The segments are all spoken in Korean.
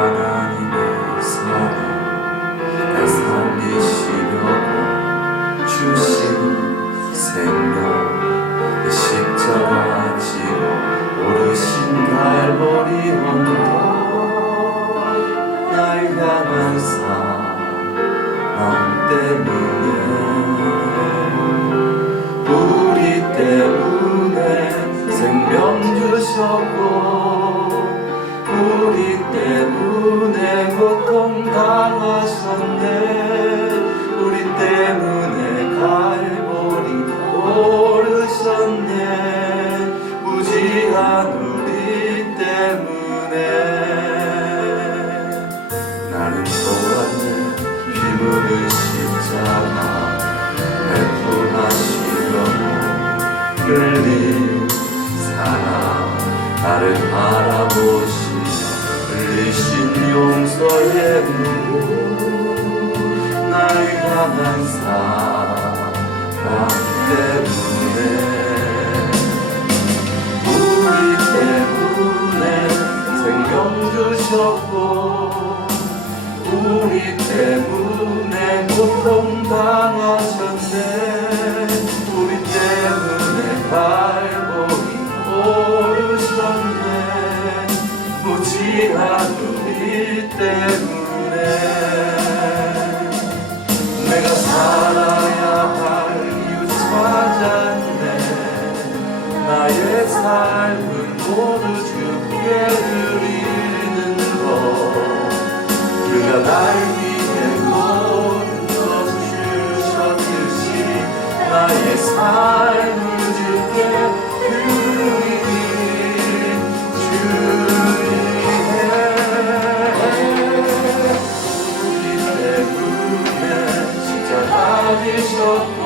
하나님의 사랑 날 살리시려고 주신 생명 그 십자가 지고 오르신 갈보리 언덕 날 향한 사랑 때문에 우리 때문에 생명 주셨고 우리 때문에 고통 당하셨네 우리 때문에 갈보리 오르셨네 무지한 우리 때문에 나는 보았네 피 묻은 십자가 애통하시려고 흘린 사랑 나를 바라보시며 흘리신 용서의 눈물 날 향한 사랑 때문에 우리 때문에 생명 주셨고 우리 때문에 고통 당하셨네 우리 때문에 갈보리 오르셨네 무지한 우리 때문에 내가 살아야 할 이유 찾았네 나의 삶은 모두 주께 드리는 것 그가 날 위해 모든 것 주셨듯이 나의 삶을 주께 드리니 주의해 우리 때문에 십자가 지셨고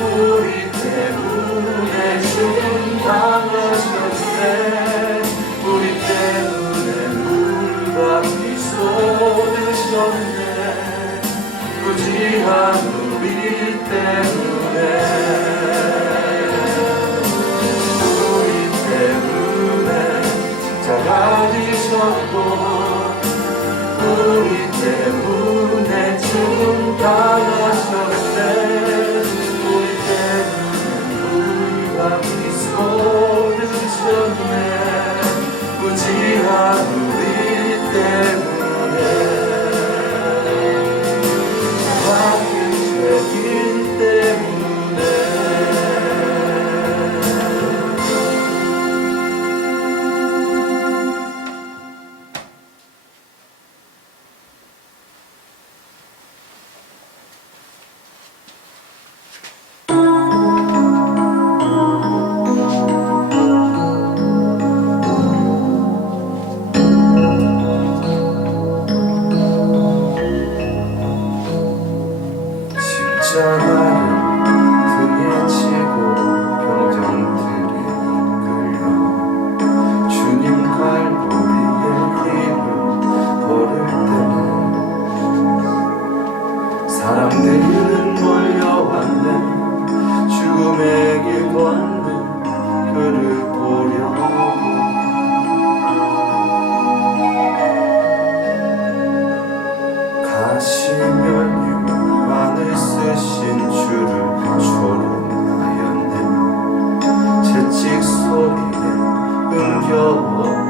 우리 때문에 죽음 당하셨네 우리 때문에 물과 피 쏟으셨네 무지한 우리 때문에 우리 때문에 십자가 지셨고 우리 때문에 죽음 당하셨네 우리 때문에 물과 피 쏟으셨네 무지한 우리 때문에 바뀐 죄인 때문에 십자가를 등에 지고 병정들이 끌려 주님 갈보리의 길을 걸을 때는 사람들은 몰려왔네 죽음의 길 걷는 그를 보려고 가시면 만을 쓰신 주를 초롱하였네 채찍 소리에 흥겨워하면서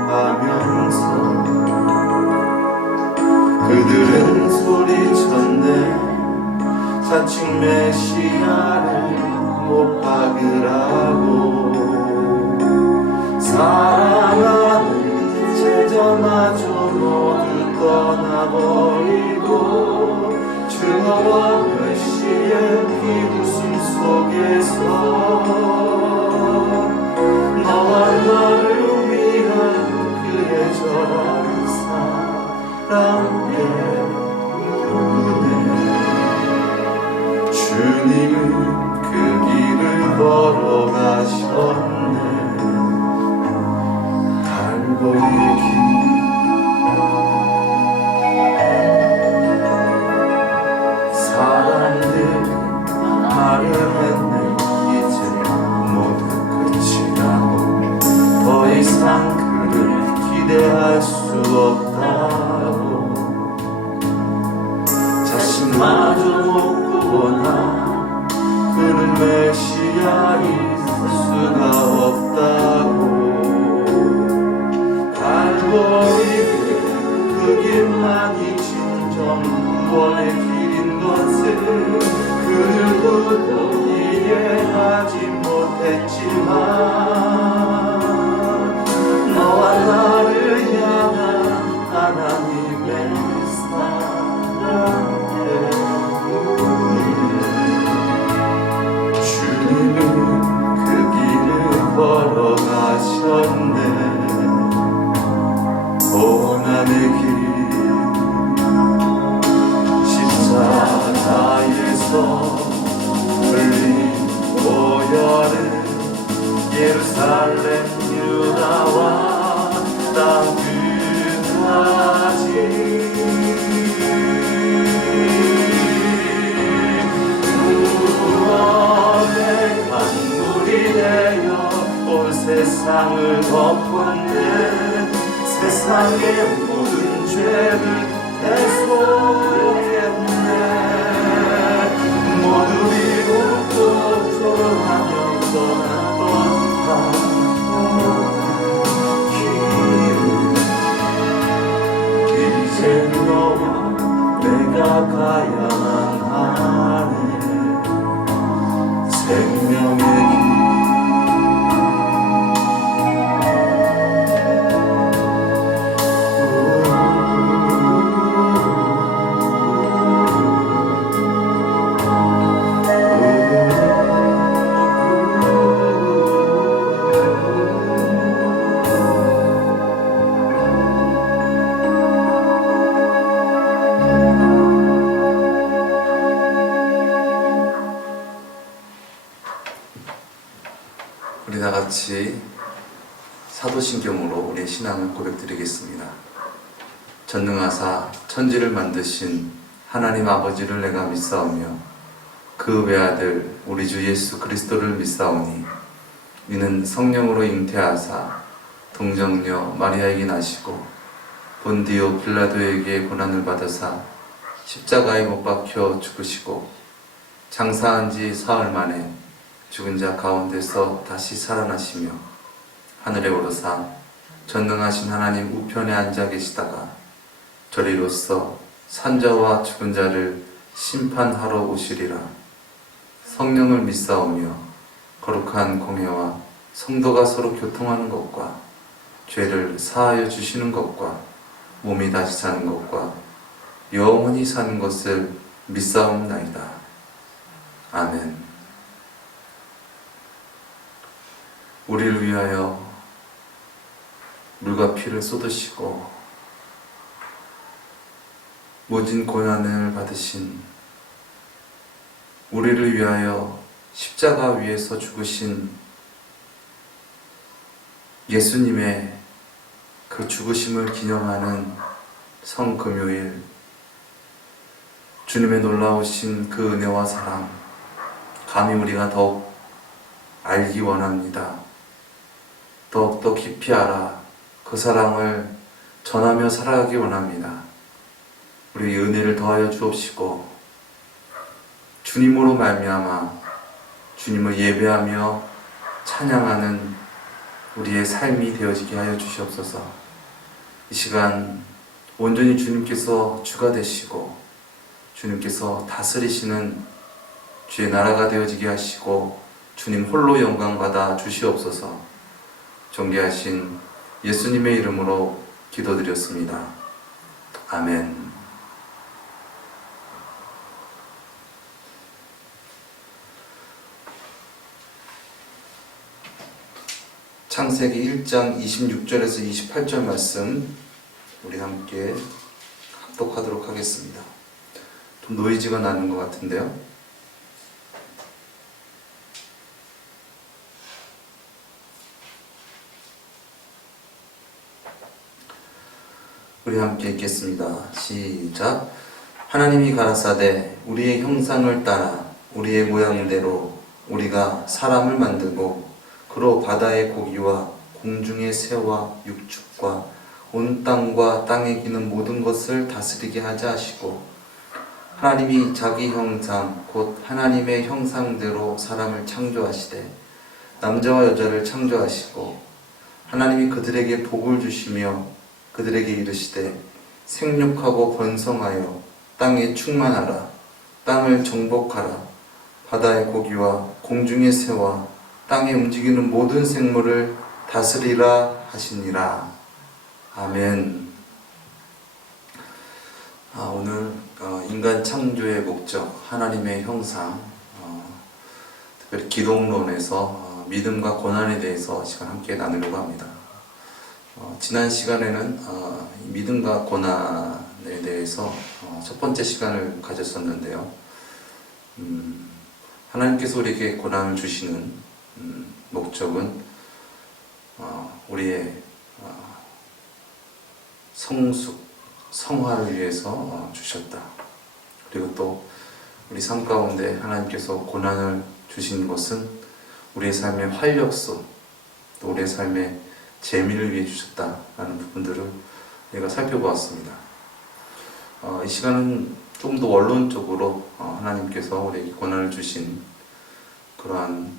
그들은 소리쳤네 자칭 메시아를 못 박으라고 사랑하는 제자마저 모두 떠나버리고 증오와 멸시의 비웃음 속에서 너와 나를 위한 그의 절한 사랑의 은혜 주님은 그 길을 걸어가셨네 갈보리 길 사람들 말을 했네 이제 모두 끝이라고 더 이상 그를 기대할 수 수 없다고 자신마저 못 구원한 그는 메시아일 수가 없다고 갈보리 그 길만이 진정 구원의 길인 것을 그를 보고 이해하지 못했지만 너와 나를 향한 하나님의 사랑 때문에 주님은 그 길을 걸어가셨네. 고난의 길 십자가에서 흘린 보혈은 예루살렘 유다와 땅 끝까지 구원의 강물이 되어 온 세상을 덮었네. 세상의 모든 죄를 대속했네. 모두 이웃도 조롱하며 떠났던 길 이제 너와 내가 가야만 하네. 생명의 길 우리 다 같이 사도신경으로 우리의 신앙을 고백드리겠습니다. 전능하사 천지를 만드신 하나님 아버지를 내가 믿사오며 그 외아들 우리 주 예수 그리스도를 믿사오니 이는 성령으로 잉태하사 동정녀 마리아에게 나시고 본디오 빌라도에게 고난을 받으사 십자가에 못 박혀 죽으시고 장사한 지 사흘 만에 죽은 자 가운데서 다시 살아나시며 하늘에 오르사 전능하신 하나님 우편에 앉아 계시다가 저리로서 산자와 죽은 자를 심판하러 오시리라. 성령을 믿사오며 거룩한 공회와 성도가 서로 교통하는 것과 죄를 사하여 주시는 것과 몸이 다시 사는 것과 영원히 사는 것을 믿사옵나이다. 아멘. 우리를 위하여 물과 피를 쏟으시고 모진 고난을 받으신, 우리를 위하여 십자가 위에서 죽으신 예수님의 그 죽으심을 기념하는 성금요일, 주님의 놀라우신 그 은혜와 사랑, 감히 우리가 더욱 알기 원합니다. 더욱더 깊이 알아 그 사랑을 전하며 살아가기 원합니다. 우리 은혜를 더하여 주옵시고 주님으로 말미암아 주님을 예배하며 찬양하는 우리의 삶이 되어지게 하여 주시옵소서. 이 시간 온전히 주님께서 주가 되시고 주님께서 다스리시는 주의 나라가 되어지게 하시고 주님 홀로 영광받아 주시옵소서. 존귀하신 예수님의 이름으로 기도드렸습니다. 아멘. 창세기 1장 26절에서 28절 말씀 우리 함께 합독하도록 하겠습니다. 좀 노이즈가 나는 것 같은데요. 우리 함께 읽겠습니다. 시작. 하나님이 가라사대 우리의 형상을 따라 우리의 모양대로 우리가 사람을 만들고 그로 바다의 고기와 공중의 새와 육축과 온 땅과 땅에 기는 모든 것을 다스리게 하자 하시고, 하나님이 자기 형상 곧 하나님의 형상대로 사람을 창조하시되 남자와 여자를 창조하시고, 하나님이 그들에게 복을 주시며 그들에게 이르시되 생육하고 번성하여 땅에 충만하라. 땅을 정복하라. 바다의 고기와 공중의 새와 땅에 움직이는 모든 생물을 다스리라 하시니라. 아멘. 오늘 인간 창조의 목적, 하나님의 형상, 특별히 기독론에서 믿음과 고난에 대해서 시간 함께 나누려고 합니다. 지난 시간에는 믿음과 고난에 대해서 첫 번째 시간을 가졌었는데요. 하나님께서 우리에게 고난을 주시는 목적은 우리의 성숙, 성화를 위해서 주셨다. 그리고 또 우리 삶 가운데 하나님께서 고난을 주신 것은 우리의 삶의 활력소, 또 우리의 삶의 재미를 위해 주셨다라는 부분들을 우리가 살펴보았습니다. 이 시간은 좀 더 원론적으로 하나님께서 우리에게 고난을 주신 그러한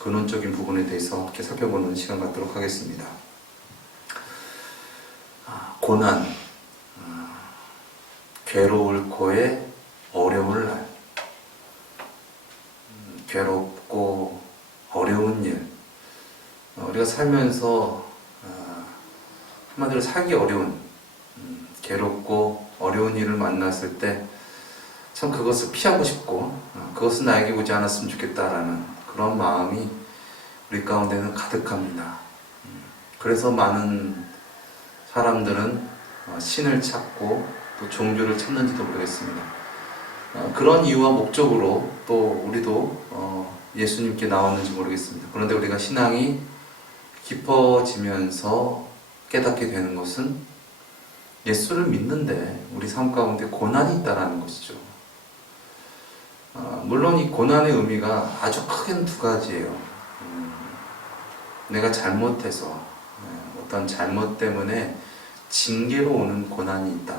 근원적인 부분에 대해서 함께 살펴보는 시간 갖도록 하겠습니다. 고난, 괴로울 코에 어려울 날, 괴롭고 어려운 일, 우리가 살면서 한마디로 살기 어려운, 괴롭고 어려운 일을 만났을 때 참 그것을 피하고 싶고 그것은 나에게 오지 않았으면 좋겠다라는 그런 마음이 우리 가운데는 가득합니다. 그래서 많은 사람들은 신을 찾고 또 종교를 찾는지도 모르겠습니다. 그런 이유와 목적으로 또 우리도 예수님께 나왔는지 모르겠습니다. 그런데 우리가 신앙이 깊어지면서 깨닫게 되는 것은 예수를 믿는데 우리 삶 가운데 고난이 있다는 것이죠. 물론 이 고난의 의미가 아주 크게는 두 가지예요. 내가 잘못해서 어떤 잘못 때문에 징계로 오는 고난이 있다.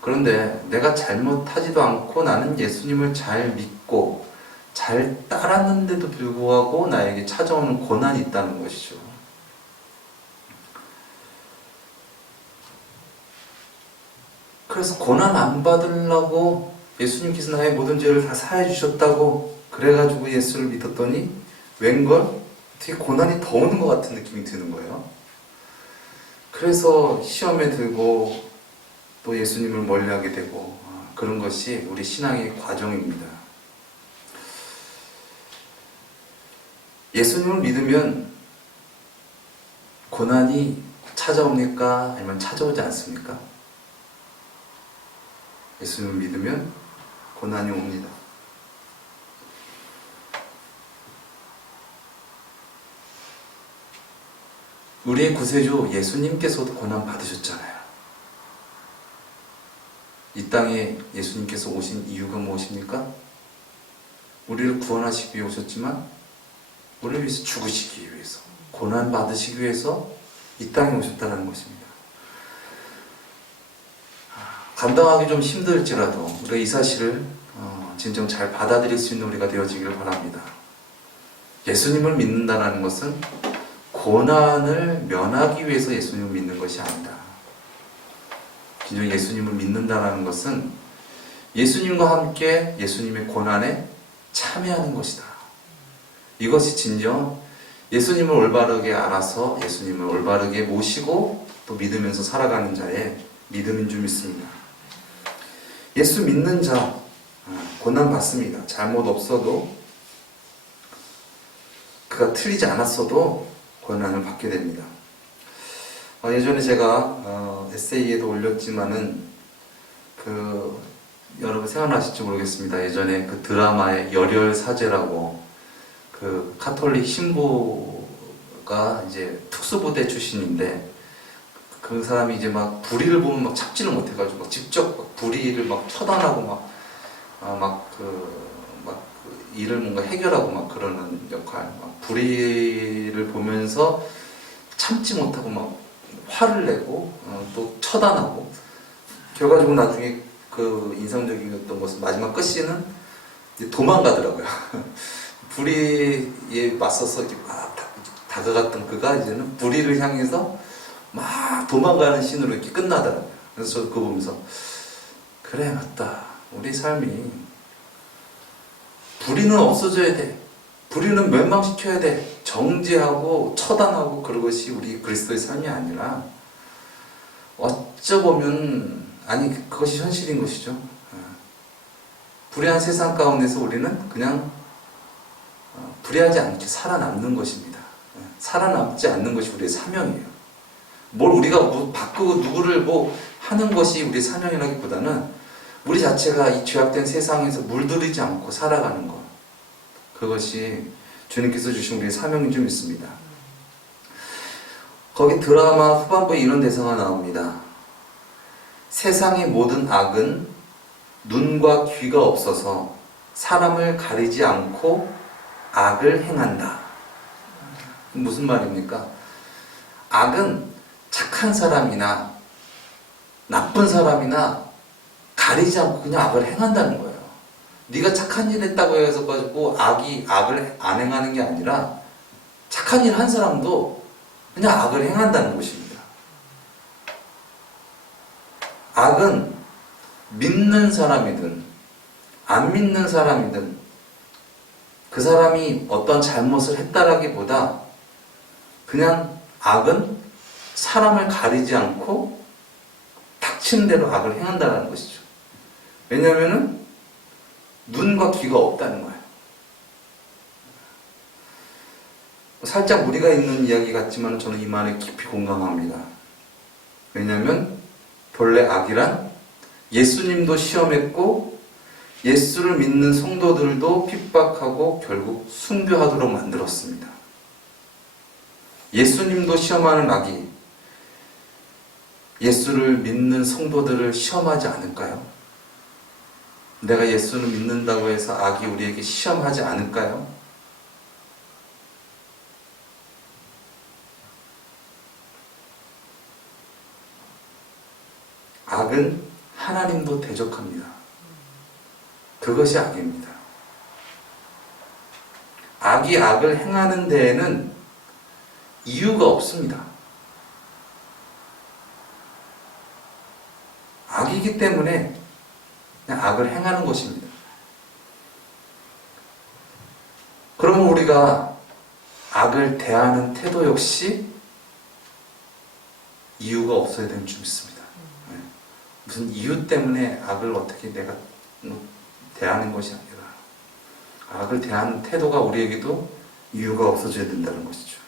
그런데 내가 잘못하지도 않고 나는 예수님을 잘 믿고 잘 따랐는데도 불구하고 나에게 찾아오는 고난이 있다는 것이죠. 그래서 고난 안 받으려고 예수님께서 나의 모든 죄를 다 사해 주셨다고 그래가지고 예수를 믿었더니 웬걸 되게 고난이 더 오는 것 같은 느낌이 드는 거예요. 그래서 시험에 들고 또 예수님을 멀리하게 되고 그런 것이 우리 신앙의 과정입니다. 예수님을 믿으면 고난이 찾아옵니까? 아니면 찾아오지 않습니까? 예수님을 믿으면 고난이 옵니다. 우리의 구세주 예수님께서도 고난 받으셨잖아요. 이 땅에 예수님께서 오신 이유가 무엇입니까? 우리를 구원하시기 위해 오셨지만 우리를 위해서 죽으시기 위해서, 고난 받으시기 위해서 이 땅에 오셨다는 것입니다. 감당하기 좀 힘들지라도 우리가 이 사실을 진정 잘 받아들일 수 있는 우리가 되어지기를 바랍니다. 예수님을 믿는다는 것은 고난을 면하기 위해서 예수님을 믿는 것이 아니다. 진정 예수님을 믿는다는 것은 예수님과 함께 예수님의 고난에 참여하는 것이다. 이것이 진정 예수님을 올바르게 알아서 예수님을 올바르게 모시고 또 믿으면서 살아가는 자의 믿음인 줄 믿습니다. 예수 믿는 자 고난 받습니다. 잘못 없어도 그가 틀리지 않았어도 고난을 받게 됩니다. 예전에 제가 에세이에도 올렸지만은 여러분 생각나실지 모르겠습니다. 예전에 그 드라마의 열혈사제라고 그 카톨릭 신부가 이제 특수부대 출신인데 그 사람이 이제 막 불의를 보면 막 참지를 못해가지고 막 직접 막 불의를 막 처단하고 일을 뭔가 해결하고 막 그러는 역할, 막 불의를 보면서 참지 못하고 막 화를 내고 또 처단하고 결과적으로 나중에 그 인상적이었던 것은 마지막 끝이는 도망가더라고요. 불의에 맞서서 이렇게 막 다가갔던 그가 이제는 불의를 향해서 막 도망가는 씬으로 이렇게 끝나더라고요. 그래서 저도 그거 보면서 그래 맞다. 우리 삶이 불의는 없어져야 돼. 불의는 멸망시켜야 돼. 정죄하고 처단하고 그것이 우리 그리스도의 삶이 아니라 어쩌보면 그것이 현실인 것이죠. 불의한 세상 가운데서 우리는 그냥 불의하지 않게 살아남는 것입니다. 살아남지 않는 것이 우리의 사명이에요. 뭘 우리가 바꾸고 누구를 하는 것이 우리의 사명이라기보다는 우리 자체가 이 죄악된 세상에서 물들이지 않고 살아가는 것, 그것이 주님께서 주신 우리의 사명인 줄 믿습니다. 거기 드라마 후반부에 이런 대사가 나옵니다. 세상의 모든 악은 눈과 귀가 없어서 사람을 가리지 않고 악을 행한다. 무슨 말입니까? 악은 착한 사람이나 나쁜 사람이나 가리지 않고 그냥 악을 행한다는 거예요. 네가 착한 일 했다고 해서 가지고 악을 안 행하는 게 아니라 착한 일 한 사람도 그냥 악을 행한다는 것입니다. 악은 믿는 사람이든 안 믿는 사람이든 그 사람이 어떤 잘못을 했다라기보다 그냥 악은 사람을 가리지 않고 닥치는 대로 악을 행한다는 것이죠. 왜냐하면 눈과 귀가 없다는 거예요. 살짝 무리가 있는 이야기 같지만 저는 이 말에 깊이 공감합니다. 왜냐하면 본래 악이란 예수님도 시험했고 예수를 믿는 성도들도 핍박하고 결국 숭배하도록 만들었습니다. 예수님도 시험하는 악이 예수를 믿는 성도들을 시험하지 않을까요? 내가 예수를 믿는다고 해서 악이 우리에게 시험하지 않을까요? 악은 하나님도 대적합니다. 그것이 악입니다. 악이 악을 행하는 데에는 이유가 없습니다. 악이기 때문에 그냥 악을 행하는 것입니다. 그러면 우리가 악을 대하는 태도 역시 이유가 없어야 되는 줄 믿습니다. 무슨 이유 때문에 악을 어떻게 내가 대하는 것이 아니라 악을 대하는 태도가 우리에게도 이유가 없어져야 된다는 것이죠.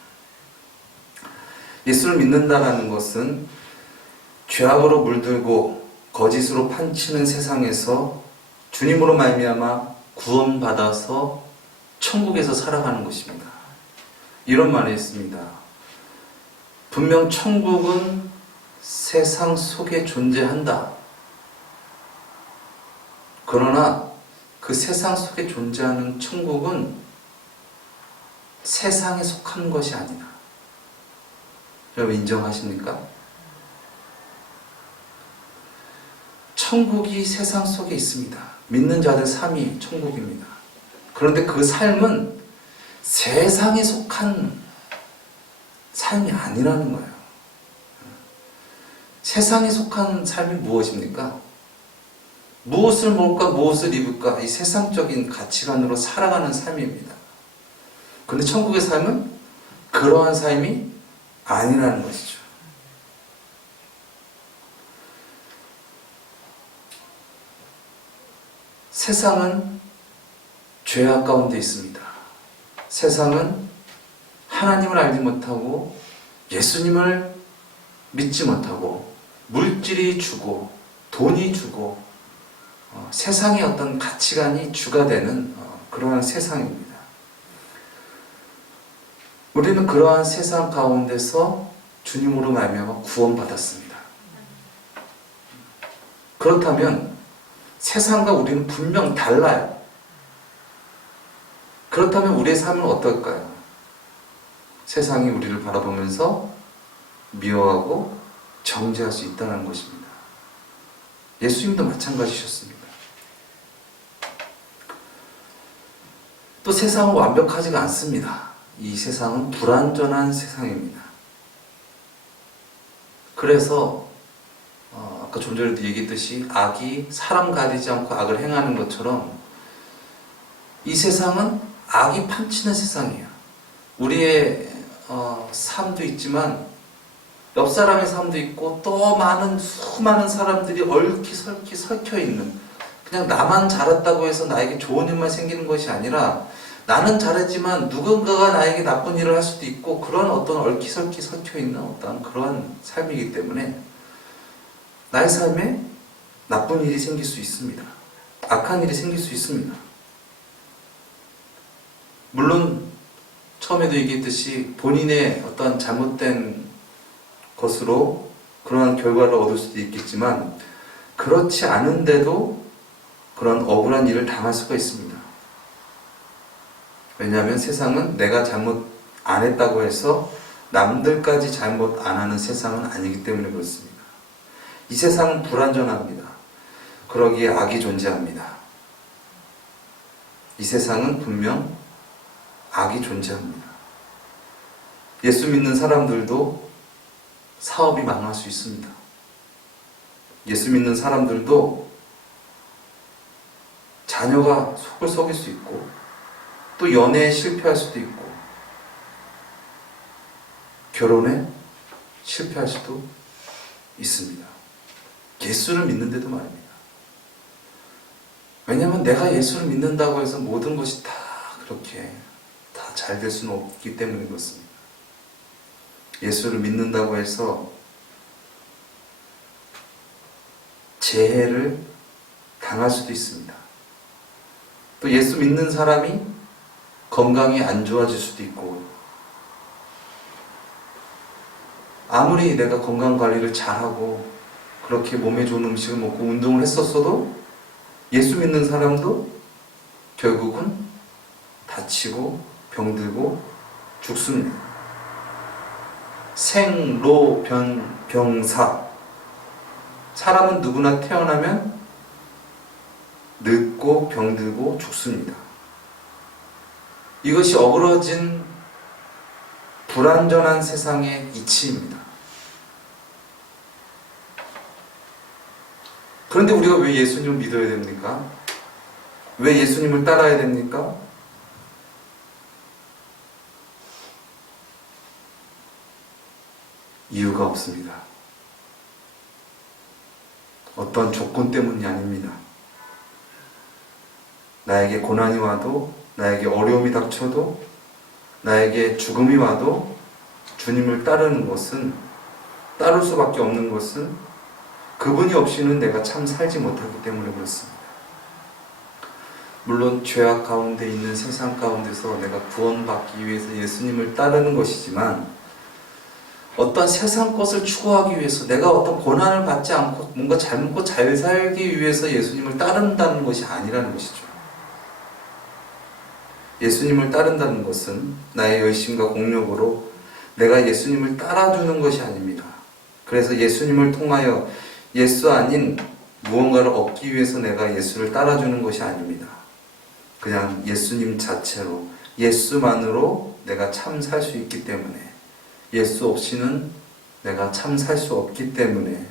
예수를 믿는다는 것은 죄악으로 물들고 거짓으로 판치는 세상에서 주님으로 말미암아 구원받아서 천국에서 살아가는 것입니다. 이런 말이 있습니다. 분명 천국은 세상 속에 존재한다. 그러나 그 세상 속에 존재하는 천국은 세상에 속한 것이 아니다. 여러분 인정하십니까? 천국이 세상 속에 있습니다. 믿는 자들 삶이 천국입니다. 그런데 그 삶은 세상에 속한 삶이 아니라는 거예요. 세상에 속한 삶이 무엇입니까? 무엇을 먹을까, 무엇을 입을까, 이 세상적인 가치관으로 살아가는 삶입니다. 그런데 천국의 삶은 그러한 삶이 아니라는 것이죠. 세상은 죄악 가운데 있습니다. 세상은 하나님을 알지 못하고 예수님을 믿지 못하고 물질이 주고 돈이 주고 세상의 어떤 가치관이 주가 되는 그러한 세상입니다. 우리는 그러한 세상 가운데서 주님으로 말미암아 구원받았습니다. 그렇다면 세상과 우리는 분명 달라요. 그렇다면 우리의 삶은 어떨까요? 세상이 우리를 바라보면서 미워하고 정죄할 수 있다는 것입니다. 예수님도 마찬가지셨습니다. 또 세상은 완벽하지가 않습니다. 이 세상은 불완전한 세상입니다. 그래서 아까 좀 전에도 얘기했듯이 악이 사람 가리지 않고 악을 행하는 것처럼 이 세상은 악이 판치는 세상이에요. 우리의 삶도 있지만 옆 사람의 삶도 있고 또 수많은 사람들이 얽히설키 설켜있는, 그냥 나만 잘했다고 해서 나에게 좋은 일만 생기는 것이 아니라 나는 잘했지만 누군가가 나에게 나쁜 일을 할 수도 있고, 그런 어떤 얽히설키 설켜있는 어떤 그런 삶이기 때문에 나의 삶에 나쁜 일이 생길 수 있습니다. 악한 일이 생길 수 있습니다. 물론 처음에도 얘기했듯이 본인의 어떤 잘못된 것으로 그러한 결과를 얻을 수도 있겠지만, 그렇지 않은데도 그런 억울한 일을 당할 수가 있습니다. 왜냐하면 세상은 내가 잘못 안 했다고 해서 남들까지 잘못 안 하는 세상은 아니기 때문에 그렇습니다. 이 세상은 불완전합니다. 그러기에 악이 존재합니다. 이 세상은 분명 악이 존재합니다. 예수 믿는 사람들도 사업이 망할 수 있습니다. 예수 믿는 사람들도 자녀가 속을 썩일 수 있고, 또 연애에 실패할 수도 있고, 결혼에 실패할 수도 있습니다. 예수를 믿는데도 말입니다. 왜냐하면 내가 예수를 믿는다고 해서 모든 것이 다 그렇게 다 잘 될 수는 없기 때문에 그렇습니다. 예수를 믿는다고 해서 재해를 당할 수도 있습니다. 또 예수 믿는 사람이 건강이 안 좋아질 수도 있고, 아무리 내가 건강관리를 잘하고 그렇게 몸에 좋은 음식을 먹고 운동을 했었어도 예수 믿는 사람도 결국은 다치고 병들고 죽습니다. 생로병사, 사람은 누구나 태어나면 늙고 병들고 죽습니다. 이것이 어그러진 불완전한 세상의 이치입니다. 그런데 우리가 왜 예수님을 믿어야 됩니까? 왜 예수님을 따라야 됩니까? 이유가 없습니다. 어떤 조건 때문이 아닙니다. 나에게 고난이 와도, 나에게 어려움이 닥쳐도, 나에게 죽음이 와도 주님을 따르는 것은, 따를 수밖에 없는 것은 그분이 없이는 내가 참 살지 못하기 때문에 그렇습니다. 물론 죄악 가운데 있는 세상 가운데서 내가 구원받기 위해서 예수님을 따르는 것이지만, 어떤 세상 것을 추구하기 위해서, 내가 어떤 고난을 받지 않고 뭔가 잘 먹고 잘 살기 위해서 예수님을 따른다는 것이 아니라는 것이죠. 예수님을 따른다는 것은 나의 열심과 공력으로 내가 예수님을 따라주는 것이 아닙니다. 그래서 예수님을 통하여 예수 아닌 무언가를 얻기 위해서 내가 예수를 따라주는 것이 아닙니다. 그냥 예수님 자체로, 예수만으로 내가 참 살 수 있기 때문에, 예수 없이는 내가 참 살 수 없기 때문에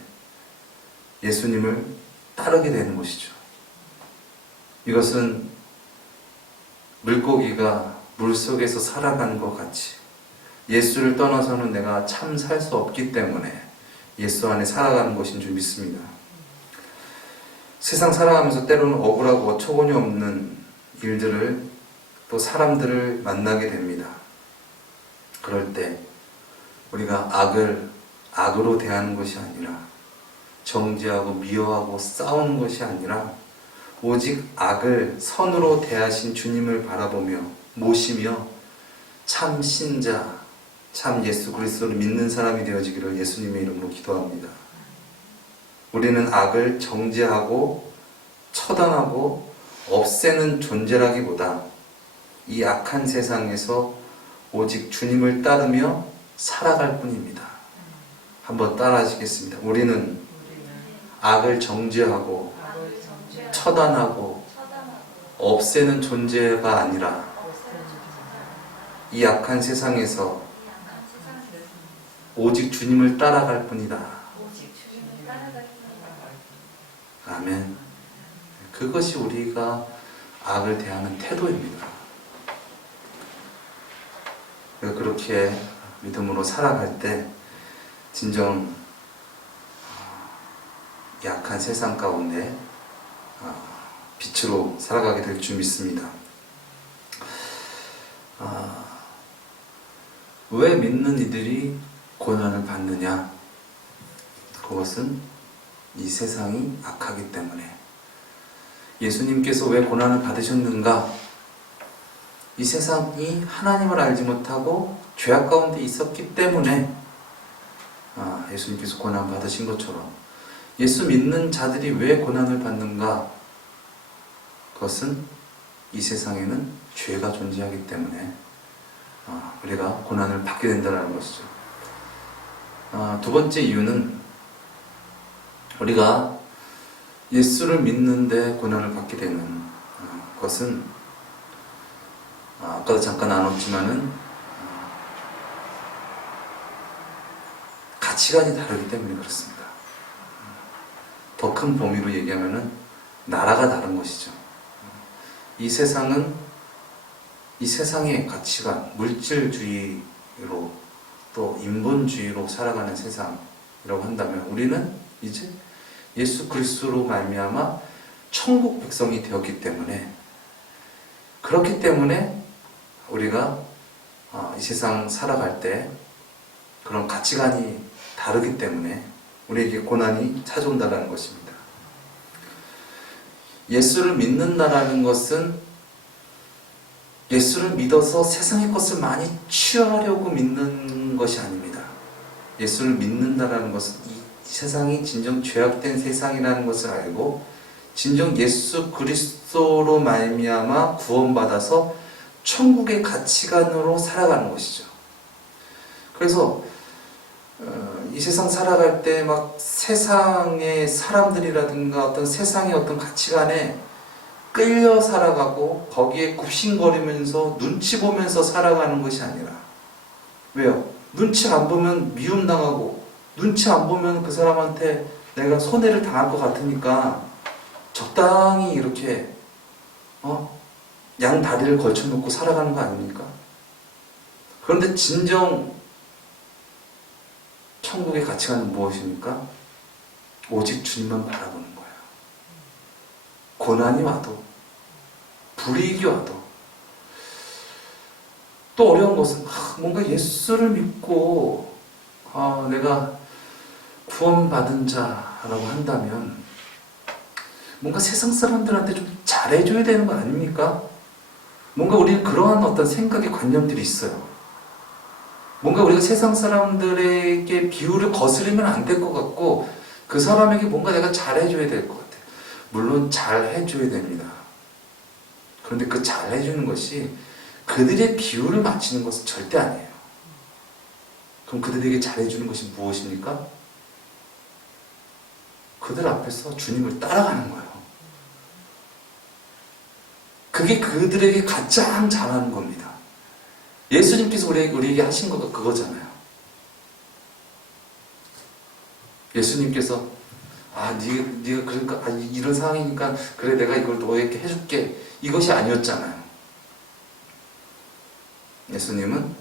예수님을 따르게 되는 것이죠. 이것은 물고기가 물속에서 살아가는 것 같이 예수를 떠나서는 내가 참 살 수 없기 때문에 예수 안에 살아가는 것인 줄 믿습니다. 세상 살아가면서 때로는 억울하고 어처구니 없는 일들을, 또 사람들을 만나게 됩니다. 그럴 때 우리가 악을 악으로 대하는 것이 아니라, 정죄하고 미워하고 싸우는 것이 아니라, 오직 악을 선으로 대하신 주님을 바라보며 모시며 참 신자, 참 예수 그리스도를 믿는 사람이 되어지기를 예수님의 이름으로 기도합니다. 우리는 악을 정죄하고 처단하고 없애는 존재라기보다 이 악한 세상에서 오직 주님을 따르며 살아갈 뿐입니다. 한번 따라하시겠습니다. 우리는 악을 정죄하고 처단하고 없애는 존재가 아니라 이 악한 세상에서 오직 주님을 따라갈 뿐이다. 아멘. 그것이 우리가 악을 대하는 태도입니다. 그렇게 믿음으로 살아갈 때 진정 약한 세상 가운데 빛으로 살아가게 될 줄 믿습니다. 왜 믿는 이들이 고난을 받느냐? 그것은 이 세상이 악하기 때문에. 예수님께서 왜 고난을 받으셨는가? 이 세상이 하나님을 알지 못하고 죄악 가운데 있었기 때문에 예수님께서 고난 받으신 것처럼 예수 믿는 자들이 왜 고난을 받는가? 그것은 이 세상에는 죄가 존재하기 때문에 우리가 고난을 받게 된다는 것이죠. 두 번째 이유는 우리가 예수를 믿는데 고난을 받게 되는 것은 아까도 잠깐 나눴지만은 가치관이 다르기 때문에 그렇습니다. 더 큰 범위로 얘기하면은 나라가 다른 것이죠. 이 세상은 이 세상의 가치관, 물질주의로 또 인본주의로 살아가는 세상이라고 한다면 우리는 이제 예수 그리스도로 말미암아 천국 백성이 되었기 때문에 그렇기 때문에 우리가 이 세상 살아갈 때 그런 가치관이 다르기 때문에 우리에게 고난이 찾아온다는 것입니다. 예수를 믿는다라는 것은 예수를 믿어서 세상의 것을 많이 취하려고 믿는 것이 아닙니다. 예수를 믿는다라는 것은 이 세상이 진정 죄악된 세상이라는 것을 알고 진정 예수 그리스도로 말미암아 구원받아서 천국의 가치관으로 살아가는 것이죠. 그래서 이 세상 살아갈 때 막 세상의 사람들이라든가 어떤 세상의 어떤 가치관에 끌려 살아가고 거기에 굽신거리면서 눈치 보면서 살아가는 것이 아니라 왜요? 눈치 안 보면 미움당하고 눈치 안 보면 그 사람한테 내가 손해를 당할 것 같으니까 적당히 이렇게 양 다리를 걸쳐놓고 살아가는 거 아닙니까? 그런데 진정 천국의 가치관은 무엇입니까? 오직 주님만 바라보는 거예요. 고난이 와도 불이익이 와도 또 어려운 것은 뭔가 예수를 믿고 내가 구원받은 자라고 한다면 뭔가 세상 사람들한테 좀 잘해줘야 되는 거 아닙니까? 뭔가 우리는 그러한 어떤 생각의 관념들이 있어요. 뭔가 우리가 세상 사람들에게 비유를 거스르면 안 될 것 같고 그 사람에게 뭔가 내가 잘해줘야 될 것 같아요. 물론 잘해줘야 됩니다. 그런데 그 잘해주는 것이 그들의 비유를 맞추는 것은 절대 아니에요. 그럼 그들에게 잘해주는 것이 무엇입니까? 그들 앞에서 주님을 따라가는 거예요. 그게 그들에게 가장 잘하는 겁니다. 예수님께서 우리에게 하신 거가 그거잖아요. 예수님께서 네가 그러니까 이런 상황이니까 그래 내가 이걸 너에게 해줄게 이것이 아니었잖아요. 예수님은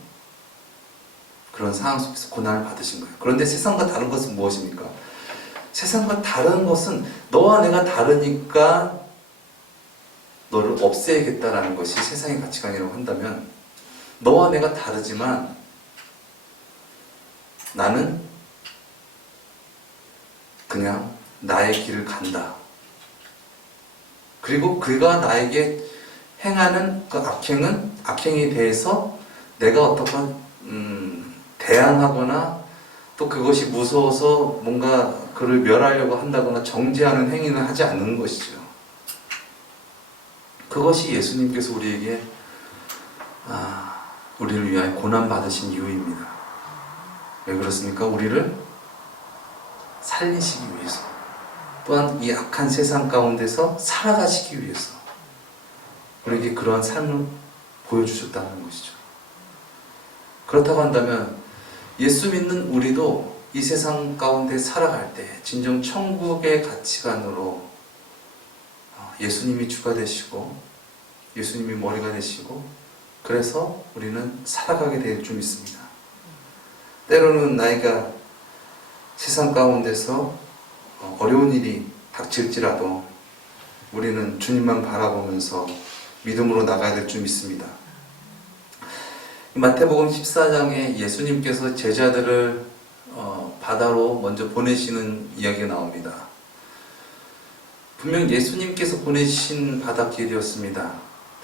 그런 상황 속에서 고난을 받으신 거예요. 그런데 세상과 다른 것은 무엇입니까? 세상과 다른 것은 너와 내가 다르니까 너를 없애야겠다라는 것이 세상의 가치관이라고 한다면 너와 내가 다르지만 나는 그냥 나의 길을 간다. 그리고 그가 나에게 행하는 그 악행에 대해서 내가 어떻게 대항하거나 또 그것이 무서워서 뭔가 그를 멸하려고 한다거나 정죄하는 행위는 하지 않는 것이죠. 그것이 예수님께서 우리에게 우리를 위하여 고난 받으신 이유입니다. 왜 그렇습니까? 우리를 살리시기 위해서, 또한 이 악한 세상 가운데서 살아가시기 위해서 우리에게 그러한 삶을 보여주셨다는 것이죠. 그렇다고 한다면 예수 믿는 우리도 이 세상 가운데 살아갈 때 진정 천국의 가치관으로 예수님이 주가 되시고 예수님이 머리가 되시고 그래서 우리는 살아가게 될 줄 믿습니다. 때로는 나이가 세상 가운데서 어려운 일이 닥칠지라도 우리는 주님만 바라보면서 믿음으로 나가야 될 줄 믿습니다. 마태복음 14장에 예수님께서 제자들을 바다로 먼저 보내시는 이야기가 나옵니다. 분명 예수님께서 보내신 바닷길이었습니다.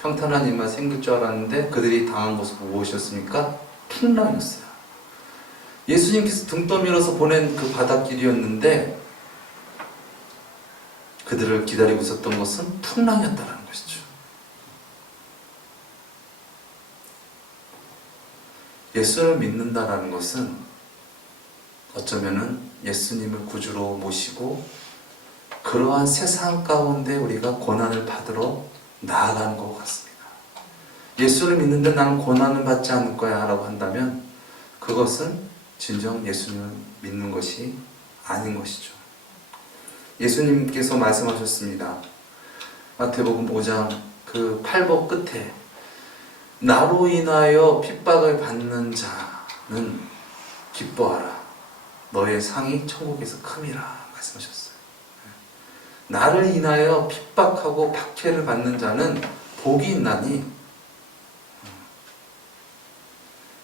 평탄한 일만 생길 줄 알았는데 그들이 당한 것은 무엇이었습니까? 풍랑이었어요. 예수님께서 등 떠밀어서 보낸 그 바닷길이었는데 그들을 기다리고 있었던 것은 풍랑이었다는 것이죠. 예수를 믿는다는 것은 어쩌면은 예수님을 구주로 모시고 그러한 세상 가운데 우리가 고난을 받으러 나아가는 것 같습니다. 예수를 믿는데 나는 고난을 받지 않을 거야 라고 한다면 그것은 진정 예수님을 믿는 것이 아닌 것이죠. 예수님께서 말씀하셨습니다. 마태복음 5장 그 팔복 끝에 나로 인하여 핍박을 받는 자는 기뻐하라. 너의 상이 천국에서 큼이라 말씀하셨어요. 나를 인하여 핍박하고 박해를 받는 자는 복이 있나니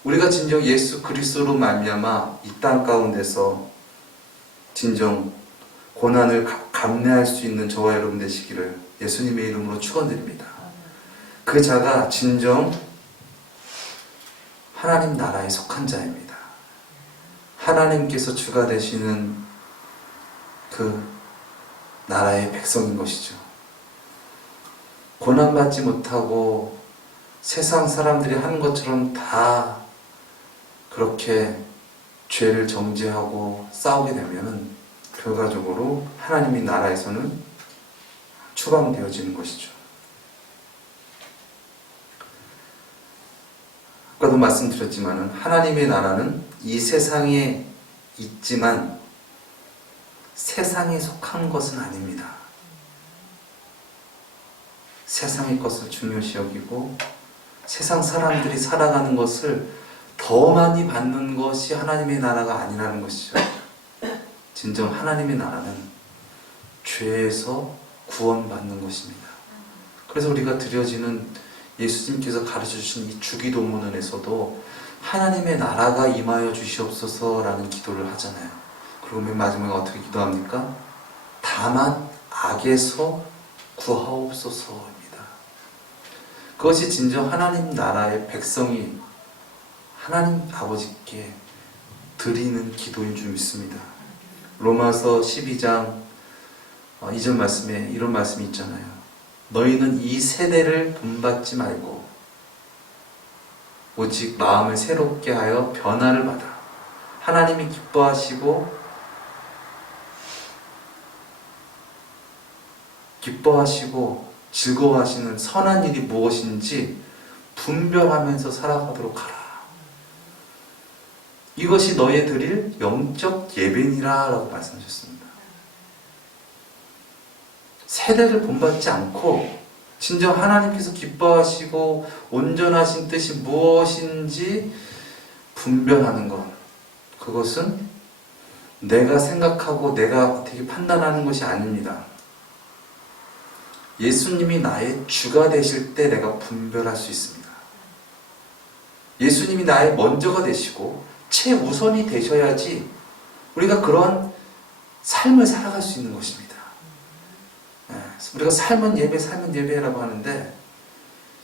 우리가 진정 예수 그리스도로 말미암아 이 땅 가운데서 진정 고난을 감내할 수 있는 저와 여러분 되시기를 예수님의 이름으로 축원드립니다. 그 자가 진정 하나님 나라에 속한 자입니다. 하나님께서 주가 되시는 그 나라의 백성인 것이죠. 고난받지 못하고 세상 사람들이 하는 것처럼 다 그렇게 죄를 정죄하고 싸우게 되면 결과적으로 하나님의 나라에서는 추방되어지는 것이죠. 아까도 말씀드렸지만 하나님의 나라는 이 세상에 있지만 세상에 속한 것은 아닙니다. 세상의 것을 중요시 여기고 세상 사람들이 살아가는 것을 더 많이 받는 것이 하나님의 나라가 아니라는 것이죠. 진정 하나님의 나라는 죄에서 구원받는 것입니다. 그래서 우리가 드려지는 예수님께서 가르쳐주신 이 주기도문에서도 하나님의 나라가 임하여 주시옵소서라는 기도를 하잖아요. 그리고 맨 마지막에 어떻게 기도합니까? 다만 악에서 구하옵소서입니다. 그것이 진정 하나님 나라의 백성이 하나님 아버지께 드리는 기도인 줄 믿습니다. 로마서 12장 2절 말씀에 이런 말씀이 있잖아요. 너희는 이 세대를 본받지 말고 오직 마음을 새롭게 하여 변화를 받아 하나님이 기뻐하시고 즐거워하시는 선한 일이 무엇인지 분별하면서 살아가도록 하라. 이것이 너희에 드릴 영적 예배니라 라고 말씀하셨습니다. 세대를 본받지 않고 진정 하나님께서 기뻐하시고 온전하신 뜻이 무엇인지 분별하는 것, 그것은 내가 생각하고 내가 어떻게 판단하는 것이 아닙니다. 예수님이 나의 주가 되실 때 내가 분별할 수 있습니다. 예수님이 나의 먼저가 되시고 최우선이 되셔야지 우리가 그러한 삶을 살아갈 수 있는 것입니다. 우리가 삶은 예배라고 하는데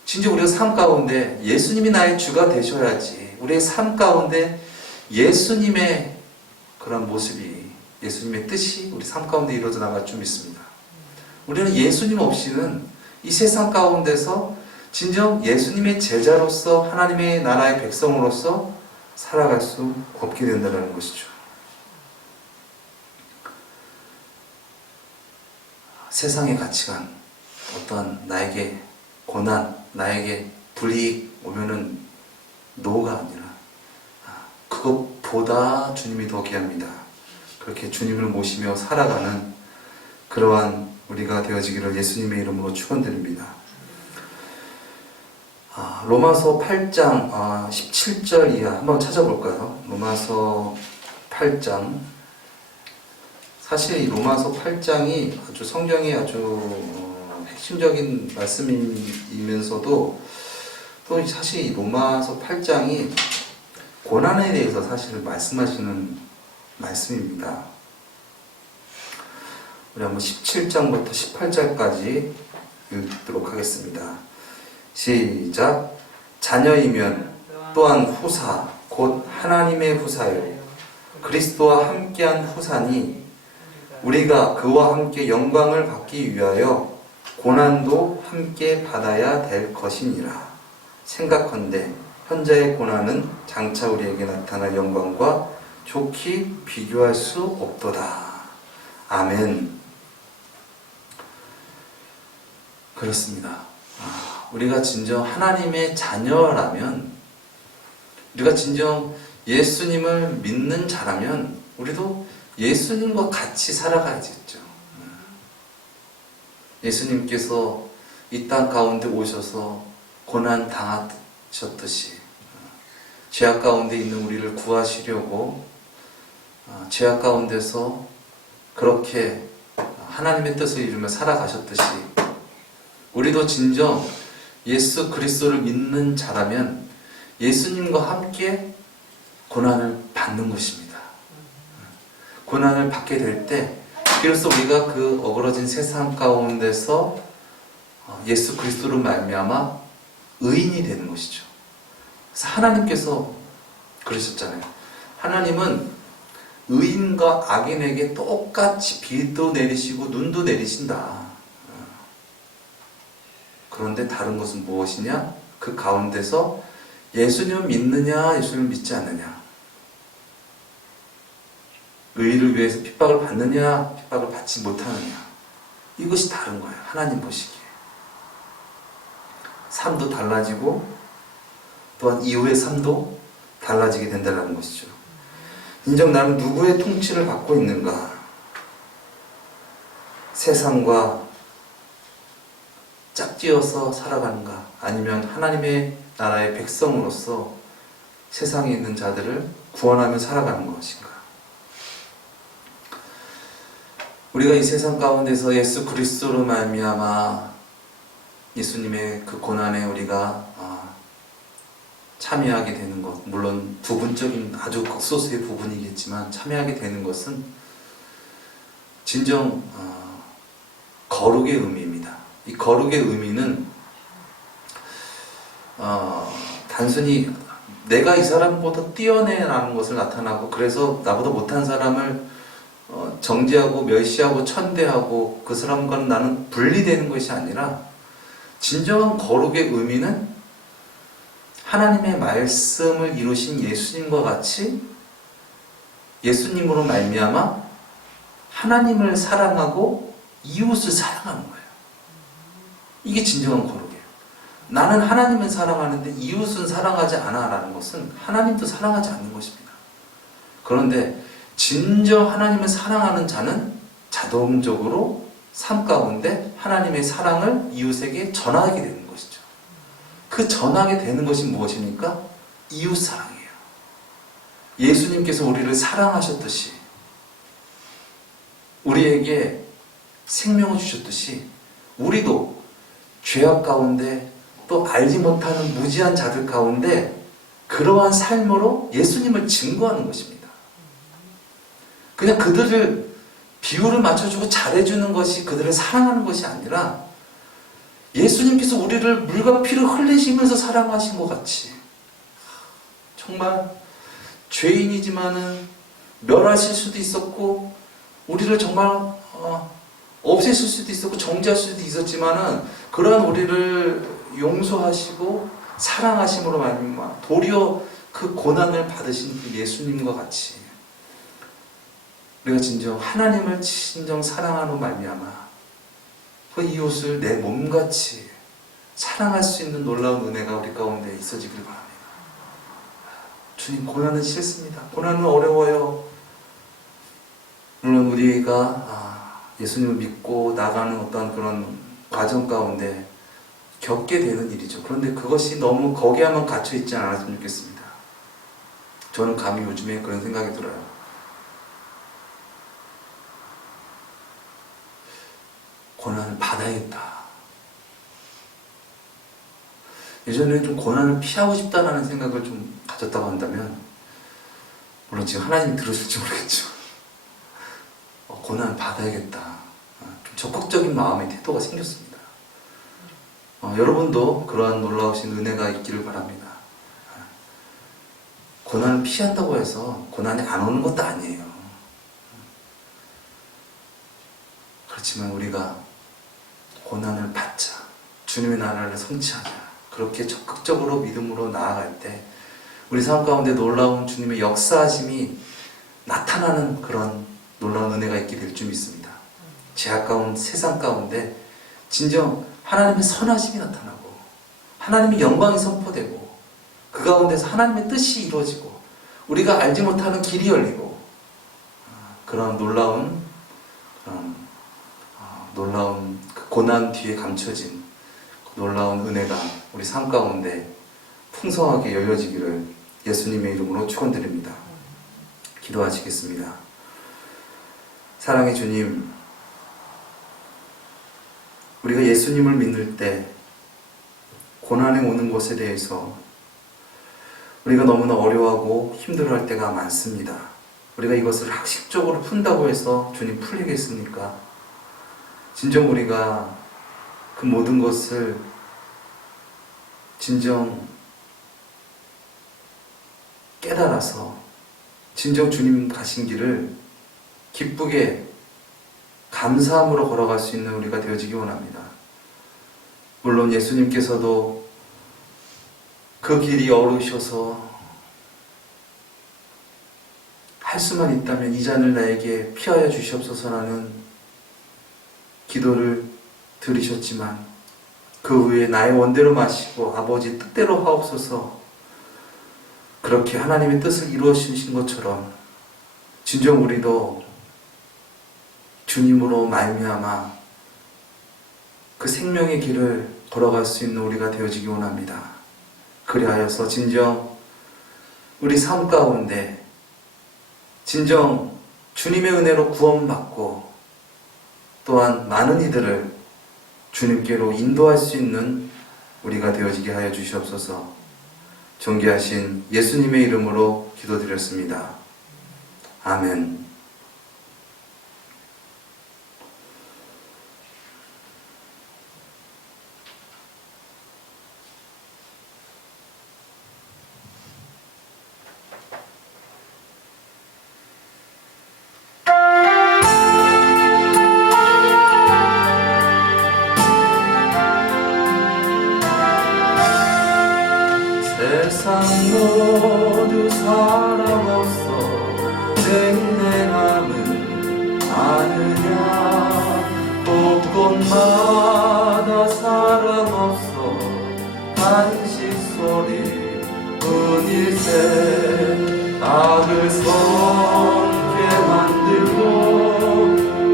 진짜 우리가 삶 가운데 예수님이 나의 주가 되셔야지 우리의 삶 가운데 예수님의 그런 모습이, 예수님의 뜻이 우리 삶 가운데 이루어져 나갈 줄 믿습니다. 우리는 예수님 없이는 이 세상 가운데서 진정 예수님의 제자로서 하나님의 나라의 백성으로서 살아갈 수 없게 된다는 것이죠. 세상의 가치관, 어떤 나에게 고난, 나에게 불이익 오면은 노가 아니라 그것보다 주님이 더 귀합니다. 그렇게 주님을 모시며 살아가는 그러한 우리가 되어지기를 예수님의 이름으로 축원드립니다. 로마서 8장 17절 이하 한번 찾아볼까요? 로마서 8장. 사실 이 로마서 8장이 아주 성경의 아주 핵심적인 말씀이면서도 또 사실 이 로마서 8장이 고난에 대해서 사실 말씀하시는 말씀입니다. 우리 한번 17장부터 18절까지 읽도록 하겠습니다. 시작. 자녀이면 또한 후사 곧 하나님의 후사요 그리스도와 함께한 후사니 우리가 그와 함께 영광을 받기 위하여 고난도 함께 받아야 될 것이니라. 생각컨대 현재의 고난은 장차 우리에게 나타날 영광과 좋게 비교할 수 없도다. 아멘. 그렇습니다. 우리가 진정 하나님의 자녀라면, 우리가 진정 예수님을 믿는 자라면 우리도 예수님과 같이 살아가야겠죠. 예수님께서 이 땅 가운데 오셔서 고난 당하셨듯이 죄악 가운데 있는 우리를 구하시려고 죄악 가운데서 그렇게 하나님의 뜻을 이루며 살아가셨듯이 우리도 진정 예수 그리스도를 믿는 자라면 예수님과 함께 고난을 받는 것입니다. 고난을 받게 될 때 비로소 우리가 그 어그러진 세상 가운데서 예수 그리스도로 말미암아 의인이 되는 것이죠. 그래서 하나님께서 그러셨잖아요. 하나님은 의인과 악인에게 똑같이 비도 내리시고 눈도 내리신다. 그런데 다른 것은 무엇이냐? 그 가운데서 예수님을 믿느냐, 예수님을 믿지 않느냐. 의를 위해서 핍박을 받느냐, 핍박을 받지 못하느냐. 이것이 다른 거예요. 하나님 보시기에. 삶도 달라지고 또한 이후의 삶도 달라지게 된다는 것이죠. 인정 나는 누구의 통치를 받고 있는가? 세상과 짝지어서 살아가는가? 아니면 하나님의 나라의 백성으로서 세상에 있는 자들을 구원하며 살아가는 것인가? 우리가 이 세상 가운데서 예수 그리스도로 말미암아 예수님의 그 고난에 우리가 참여하게 되는 것, 물론 부분적인 아주 극소수의 부분이겠지만 참여하게 되는 것은 진정 거룩의 의미입니다. 이 거룩의 의미는 단순히 내가 이 사람보다 뛰어내라는 것을 나타나고 그래서 나보다 못한 사람을 정죄하고 멸시하고 천대하고 그 사람과는 나는 분리되는 것이 아니라 진정한 거룩의 의미는 하나님의 말씀을 이루신 예수님과 같이 예수님으로 말미암아 하나님을 사랑하고 이웃을 사랑하는 거예요. 이게 진정한 거룩이에요. 나는 하나님을 사랑하는데 이웃은 사랑하지 않아 라는 것은 하나님도 사랑하지 않는 것입니다. 그런데 진정 하나님을 사랑하는 자는 자동적으로 삶 가운데 하나님의 사랑을 이웃에게 전하게 되는 것이죠. 그 전하게 되는 것이 무엇입니까? 이웃 사랑이에요. 예수님께서 우리를 사랑하셨듯이 우리에게 생명을 주셨듯이 우리도 죄악 가운데 또 알지 못하는 무지한 자들 가운데 그러한 삶으로 예수님을 증거하는 것입니다. 그냥 그들을 비율을 맞춰주고 잘해주는 것이 그들을 사랑하는 것이 아니라 예수님께서 우리를 물과 피를 흘리시면서 사랑하신 것 같이 정말 죄인이지만은 멸하실 수도 있었고 우리를 정말 없애실 수도 있었고 정죄할 수도 있었지만은 그러한 우리를 용서하시고 사랑하심으로 말미암아 도리어 그 고난을 받으신 그 예수님과 같이 우리가 진정 하나님을 진정 사랑하는 말미암아 그 이웃을 내 몸같이 사랑할 수 있는 놀라운 은혜가 우리 가운데 있어지길 바랍니다. 주님, 고난은 싫습니다. 고난은 어려워요. 물론 우리가 예수님을 믿고 나가는 어떤 그런 과정 가운데 겪게 되는 일이죠. 그런데 그것이 너무 거기에만 갇혀있지 않았으면 좋겠습니다. 저는 감히 요즘에 그런 생각이 들어요. 고난을 받아야겠다. 예전에는 좀 고난을 피하고 싶다라는 생각을 좀 가졌다고 한다면, 물론 지금 하나님이 들으실지 모르겠죠. 고난을 받아야겠다. 좀 적극적인 마음의 태도가 생겼습니다. 여러분도 그러한 놀라우신 은혜가 있기를 바랍니다. 고난을 피한다고 해서 고난이 안 오는 것도 아니에요. 그렇지만 우리가 고난을 받자, 주님의 나라를 성취하자, 그렇게 적극적으로 믿음으로 나아갈 때 우리 삶 가운데 놀라운 주님의 역사하심이 나타나는 그런 놀라운 은혜가 있게 될 줄 믿습니다. 죄악 가운 세상 가운데 진정 하나님의 선하심이 나타나고 하나님의 영광이 선포되고 그 가운데서 하나님의 뜻이 이루어지고 우리가 알지 못하는 길이 열리고 그런 놀라운 그 고난 뒤에 감춰진 놀라운 은혜가 우리 삶 가운데 풍성하게 열려지기를 예수님의 이름으로 축원드립니다. 기도하시겠습니다. 사랑의 주님, 우리가 예수님을 믿을 때 고난이 오는 것에 대해서 우리가 너무나 어려워하고 힘들어할 때가 많습니다. 우리가 이것을 학식적으로 푼다고 해서 주님 풀리겠습니까? 진정 우리가 그 모든 것을 진정 깨달아서 진정 주님 가신 길을 기쁘게 감사함으로 걸어갈 수 있는 우리가 되어지기 원합니다. 물론 예수님께서도 그 길이 어려우셔서 할 수만 있다면 이 잔을 나에게 피하여 주시옵소서라는 기도를 들으셨지만 그 후에 나의 원대로 마시고 아버지 뜻대로 하옵소서, 그렇게 하나님의 뜻을 이루어 주신 것처럼 진정 우리도 주님으로 말미암아 그 생명의 길을 걸어갈 수 있는 우리가 되어지기 원합니다. 그리하여서 진정 우리 삶 가운데 진정 주님의 은혜로 구원받고 또한 많은 이들을 주님께로 인도할 수 있는 우리가 되어지게 하여 주시옵소서. 존귀하신 예수님의 이름으로 기도드렸습니다. 아멘. 세상 모두 사랑 없어 냉랭함은 아느냐, 곳곳마다 사랑 없어 간식 소리 뿐일세. 악을 성게 만들고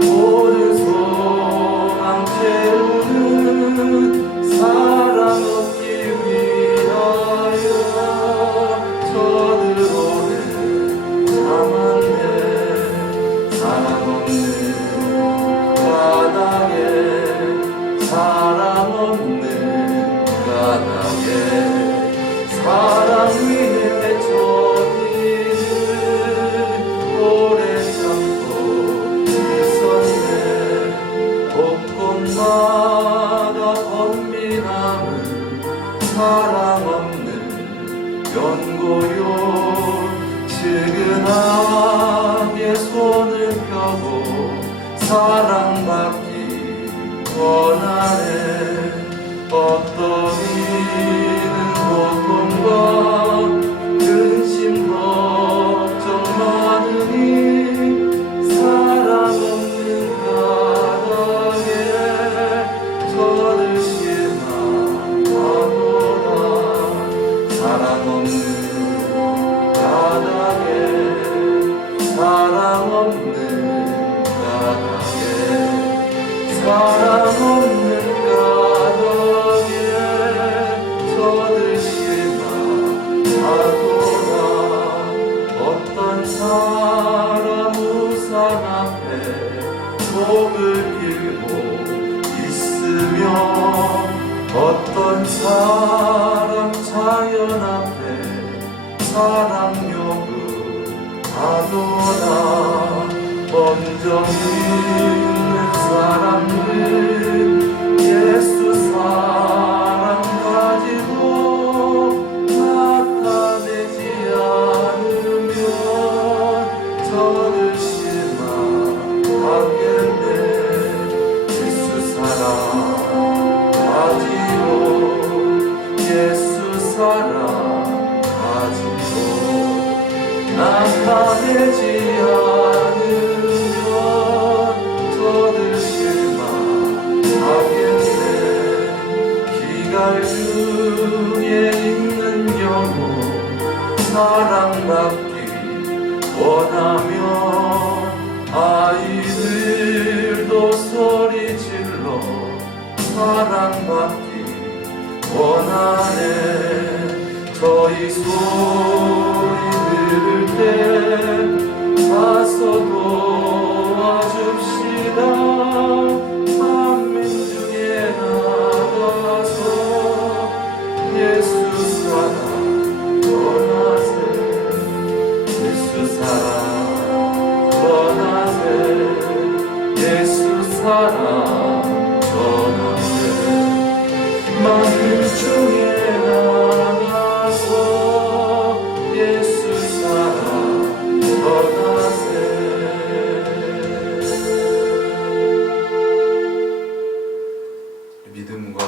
모든 소망 채우는 사랑 없기 위하여 저들 오래 참았네. 사랑 없는 까닭에, 사랑 없는 까닭에 사랑 위에 맺혀있는 오래 참고 있었네. 곳곳마다 번민함은 사랑 없는 연고요. 측은하게 손을 펴고 사랑받기 원하네. 엎드리는 고통과 근심 걱정 많으니 사랑 없는 까닭에 사랑 없는 까닭에 사랑 없는 까닭에 저들 실망하도다. 어떤 사람 우상 앞에 목을 빌고 있으며 어떤 사람 자연 앞에 사랑 요구하도다. 먼저 믿는 사람들 예수 사랑 가지고 나타내지 않으면 저를 실망하겠네. 예수 사랑 가지고 예수 사랑 가지고 나타내지 않으면 저를 실망하겠네. 기갈 중에 있는 경우 사랑받기 원하며 아이들도 소리 질러 사랑받기 원하네. 저희 소리 들을 때 가서 도와줍시다. 만민중에 나가서 예수 사랑 전하세. 예수 사랑 전하세. 예수 사랑 전하세. 만민중에 나가서 예수 사랑 전하세. 믿음과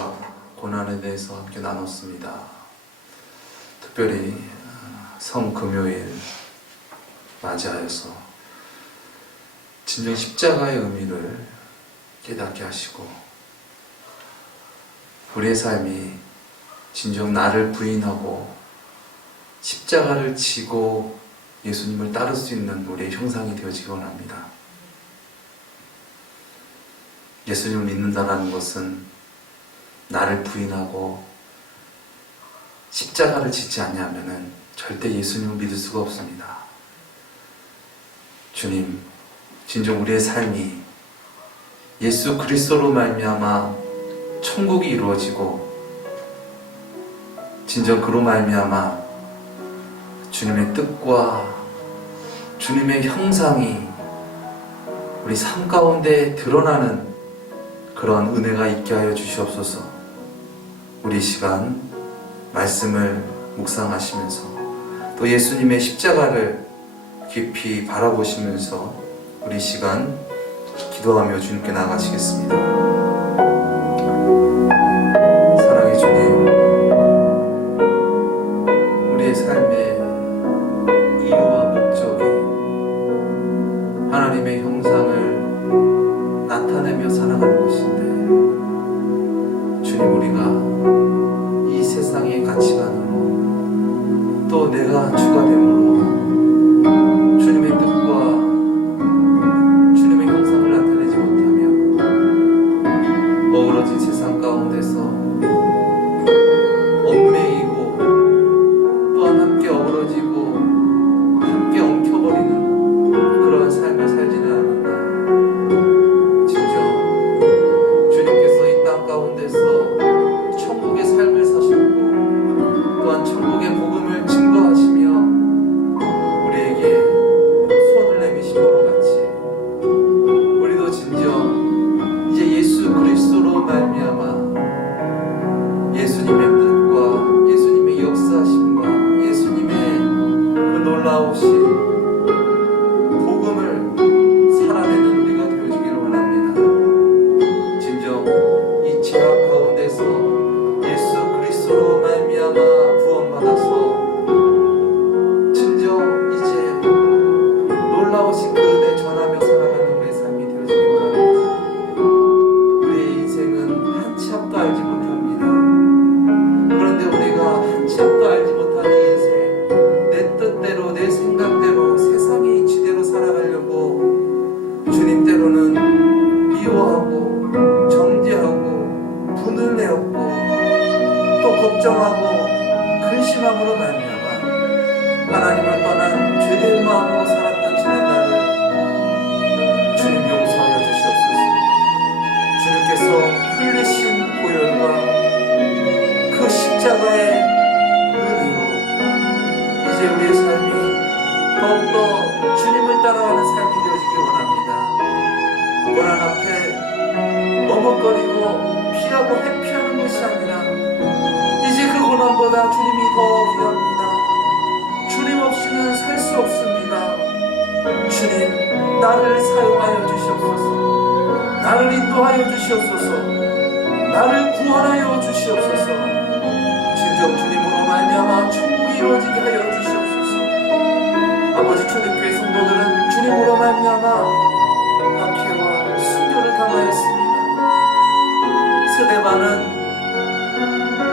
고난에 대해서 함께 나눴습니다. 특별히 성금요일 맞이하여서 진정 십자가의 의미를 깨닫게 하시고 우리의 삶이 진정 나를 부인하고 십자가를 지고 예수님을 따를 수 있는 우리의 형상이 되어지기 원합니다. 예수님을 믿는다는 것은 나를 부인하고 십자가를 지지 않냐면은 절대 예수님을 믿을 수가 없습니다. 주님, 진정 우리의 삶이 예수 그리스도로 말미암아 천국이 이루어지고 진정 그로 말미암아 주님의 뜻과 주님의 형상이 우리 삶 가운데 드러나는 그런 은혜가 있게 하여 주시옵소서. 우리 시간 말씀을 묵상하시면서 또 예수님의 십자가를 깊이 바라보시면서 우리 시간 기도하며 주님께 나아가시겠습니다. 사랑의 주님, 우리의 삶의 이유와 목적이 하나님의 형상을 나타내며 살아가는 것인데 주님, 우리가 이 세상의 가치관으로 또 내가 주가 됨으로 주님의 뜻과 주님의 형상을 나타내지 못하며 어우러진 세상 가운데서 얽매이고 또한 함께 어우러지고 함께 엉켜버리는 그런 삶을 살지는 않는다. 진정 주님께서 이 땅 가운데서 천국의 삶을 사셨고 또한 천국의 복음을 증거하시며 우리에게 손을 내미신 바와 같이 우리도 진정 이제 예수 그리스도로 말미암아 예수님의 뜻과 예수님의 역사하심과 예수님의 그 놀라우신 복음을 살아내는 우리가 되어주기를 원합니다. 진정 이 죄악 가운데서 예수 그리스도로 말미암아 구원받아서 진정 이제 놀라우신 그 은혜 전하며 살아가는 우리의 삶이 되어지기 원합니다. 우리의 인생은 한 치 앞도 알지 못합니다. 그런데 우리가 한 치 앞도 알지 못하는 이 인생, 내 뜻대로 내 생각대로 세상의 이치대로 살아가려고 머뭇거리고 피하고 회피하는 것이 아니라 이제 그 고난보다 주님이 더 귀합니다. 주님 없이는 살 수 없습니다. 주님, 나를 사용하여 주시옵소서. 나를 인도하여 주시옵소서. 나를 구원하여 주시옵소서. 진정 주님으로 말미암아 천국이 이루어지게 하여 주시옵소서. 아버지, 초대교회 성도들은 주님으로 말미암아 박해와 순교를 당하였습니다. 스데반은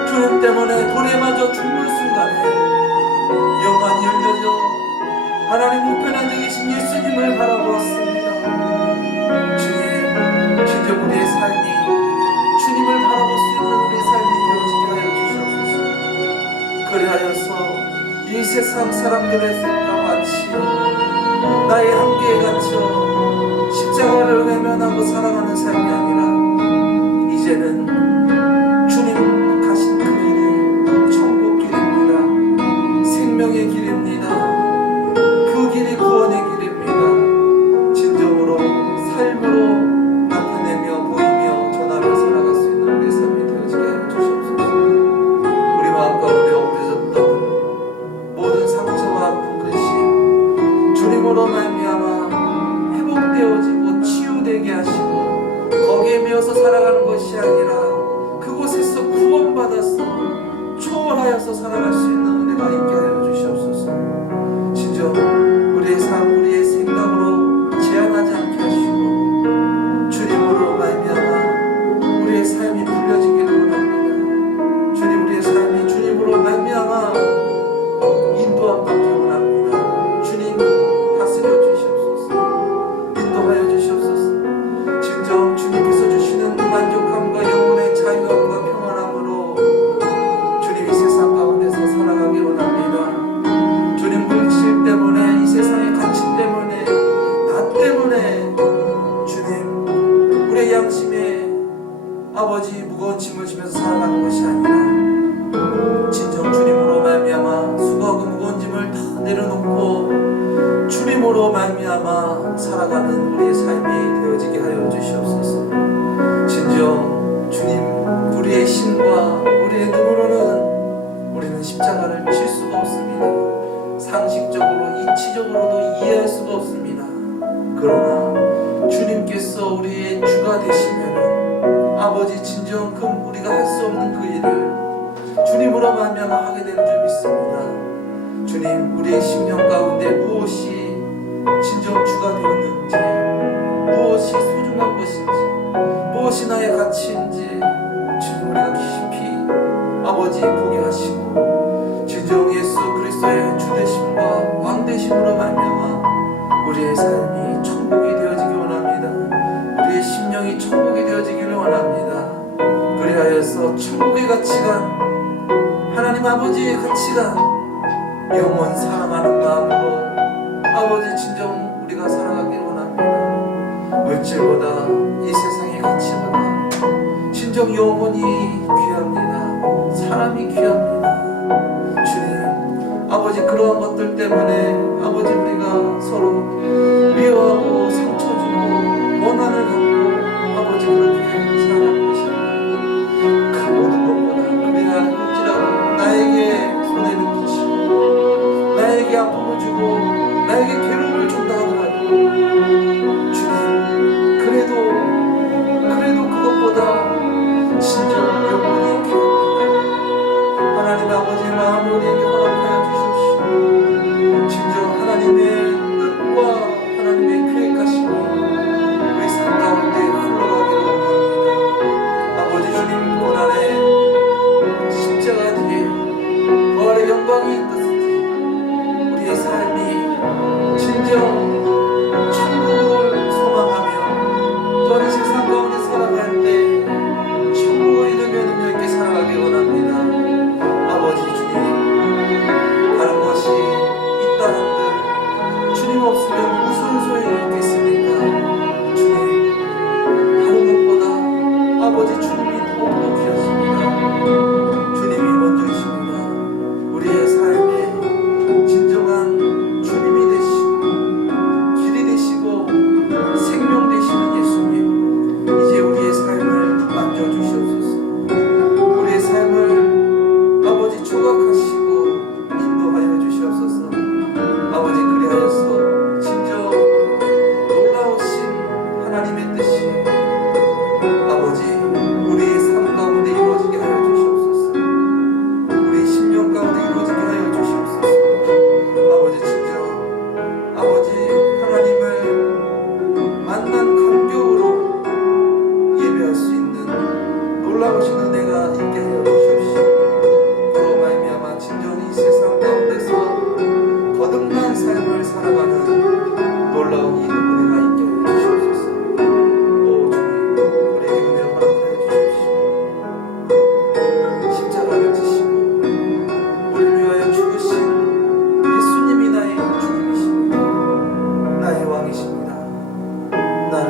주님 때문에 돌에 맞아 죽는 순간에 영안이 열려져 하나님 우편한 데 계신 예수님을 바라보았습니다. 주님, 진정 우리의 삶이 주님을 바라볼 수 있는 우리의 삶이 되어지게 하여 주시옵소서. 그리하여서 이 세상 사람들의 생각 같이 나의 한계에 갇혀 십자가를 외면하고 살아가는 삶이 아니라 이제는 주님 가신 그 길이 천국 길입니다. 생명의 길입니다. 그 길이 구원의 길입니다. 진정으로 삶으로 나타내며 보이며 전하며 살아갈 수 있는 우리의 삶이 되어지게 하여 주시옵소서. 우리 마음 가운데 엎어졌던 모든 상처와 아픈 근심 주님으로 말미암아 회복되어지고 치유되게 하시고 거기에 매여서 살아가는 것이 아니라 그곳에서 구원받아서 초월하여서 살아갈 수 있는 은혜가 있게 하여 주시옵소서. 진정 우리의 삶, 우리의 생각으로 제한하지 않게 하시고 주님으로 말미암아 우리의 삶이 불려지기를 원합니다. 주님, 우리의 삶이 주님으로 말미암아 인도함 받기 원합니다. 주님, 다스려 주시옵소서. 인도하여 주시옵소서. 진정 주님께서 주시는 만족함과 영혼의 자유함과 평안함으로 주님 이 세상 가운데서 살아가기 원합니다. 주님, 물질 때문에 이 세상의 가치 때문에 나 때문에 주님 우리의 양심에 아버지 무거운 짐을 지면서 살아가는 것이 아니라 진정 주님으로 말미암아 수고하고 무거운 짐을 다 내려놓고 주님으로 말미암아 살아가는 우리의 삶이 되어지게 하여 주시옵소서. 진정 주님, 우리의 힘과 우리의 눈으로는 우리는 십자가를 칠 수가 없습니다. 상식적으로 이치적으로도 이해할 수가 없습니다. 그러나 주님께서 우리의 주가 되시면 아버지 진정 우리가 할 수 없는 그 일을 주님으로 말미암아 하게 되는 줄 믿습니다. 주님, 우리의 심령 가운데 무엇이 진정 주가 되었는지, 무엇이 소중한 것인지, 무엇이 나의 가치인지 주님 우리가 깊이 아버지 보게 하시고 진정 예수 그리스도의 주되심과 왕되심으로 말미암아 우리의 삶이 천국이 되어지기 원합니다. 우리의 심령이 천국이 되어지기를 원합니다. 그리하여서 천국의 가치관, 하나님 아버지의 가치관, 영원 사랑하는 마음으로 아버지 진정 우리가 살아가길 원합니다. 물질보다 이 세상의 가치보다 진정 영혼이 귀합니다. 사람이 귀합니다. 주님, 아버지 그러한 것들 때문에 아버지 우리가 서로 미워하고 상처 주고 원한을 갖고 아버지 그렇게 살아가는 것이 아니라 그 모든 것보다 우리가 할지라도 나에게 손해를 끼치고 나에게 아픔을 주고 나에게 괴로움을 준다 하더라도 주님, 그래도 그것보다 진정 영원히 귀합니다. 하나님 아버지의 마음을 우리에게 허락하여 주십시오. 진정 하나님의 뜻과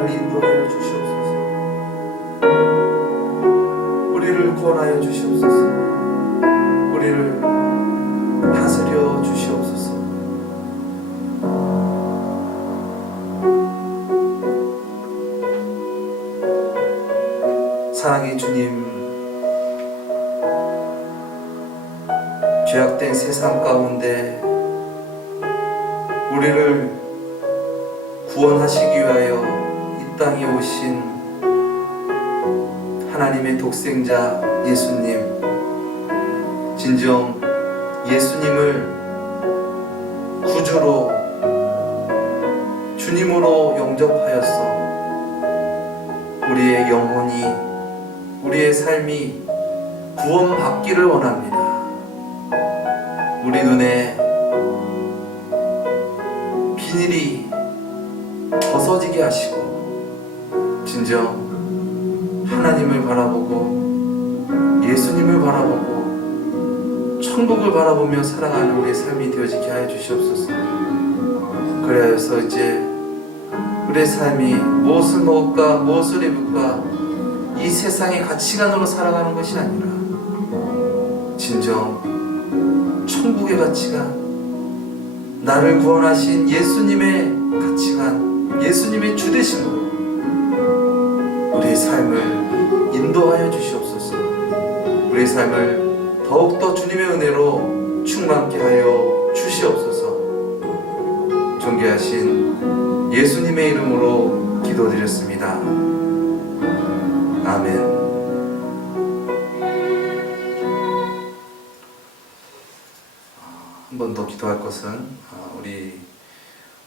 우리를 인도하여 주시옵소서. 우리를 구원하여 주시옵소서. 우리를 다스려 주시옵소서. 사랑의 주님, 죄악된 세상 가운데 우리를 구원하시기 위하여 이 땅에 오신 하나님의 독생자 예수님, 진정 예수님을 구주로 주님으로 영접하였어 우리의 영혼이, 우리의 삶이 구원받기를 원합니다. 우리 눈에 비닐이 벗어지게 하시고 진정 하나님을 바라보고 예수님을 바라보고 천국을 바라보며 살아가는 우리의 삶이 되어지게 하여 주시옵소서. 그래서 이제 우리의 삶이 무엇을 먹을까 무엇을 입을까 이 세상의 가치관으로 살아가는 것이 아니라 진정 천국의 가치관, 나를 구원하신 예수님의 가치관, 예수님의 주되심으로 우리의 삶을 인도하여 주시옵소서. 우리의 삶을 더욱더 주님의 은혜로 충만케 하여 주시옵소서. 존귀하신 예수님의 이름으로 기도드렸습니다. 아멘. 한 번 더 기도할 것은 우리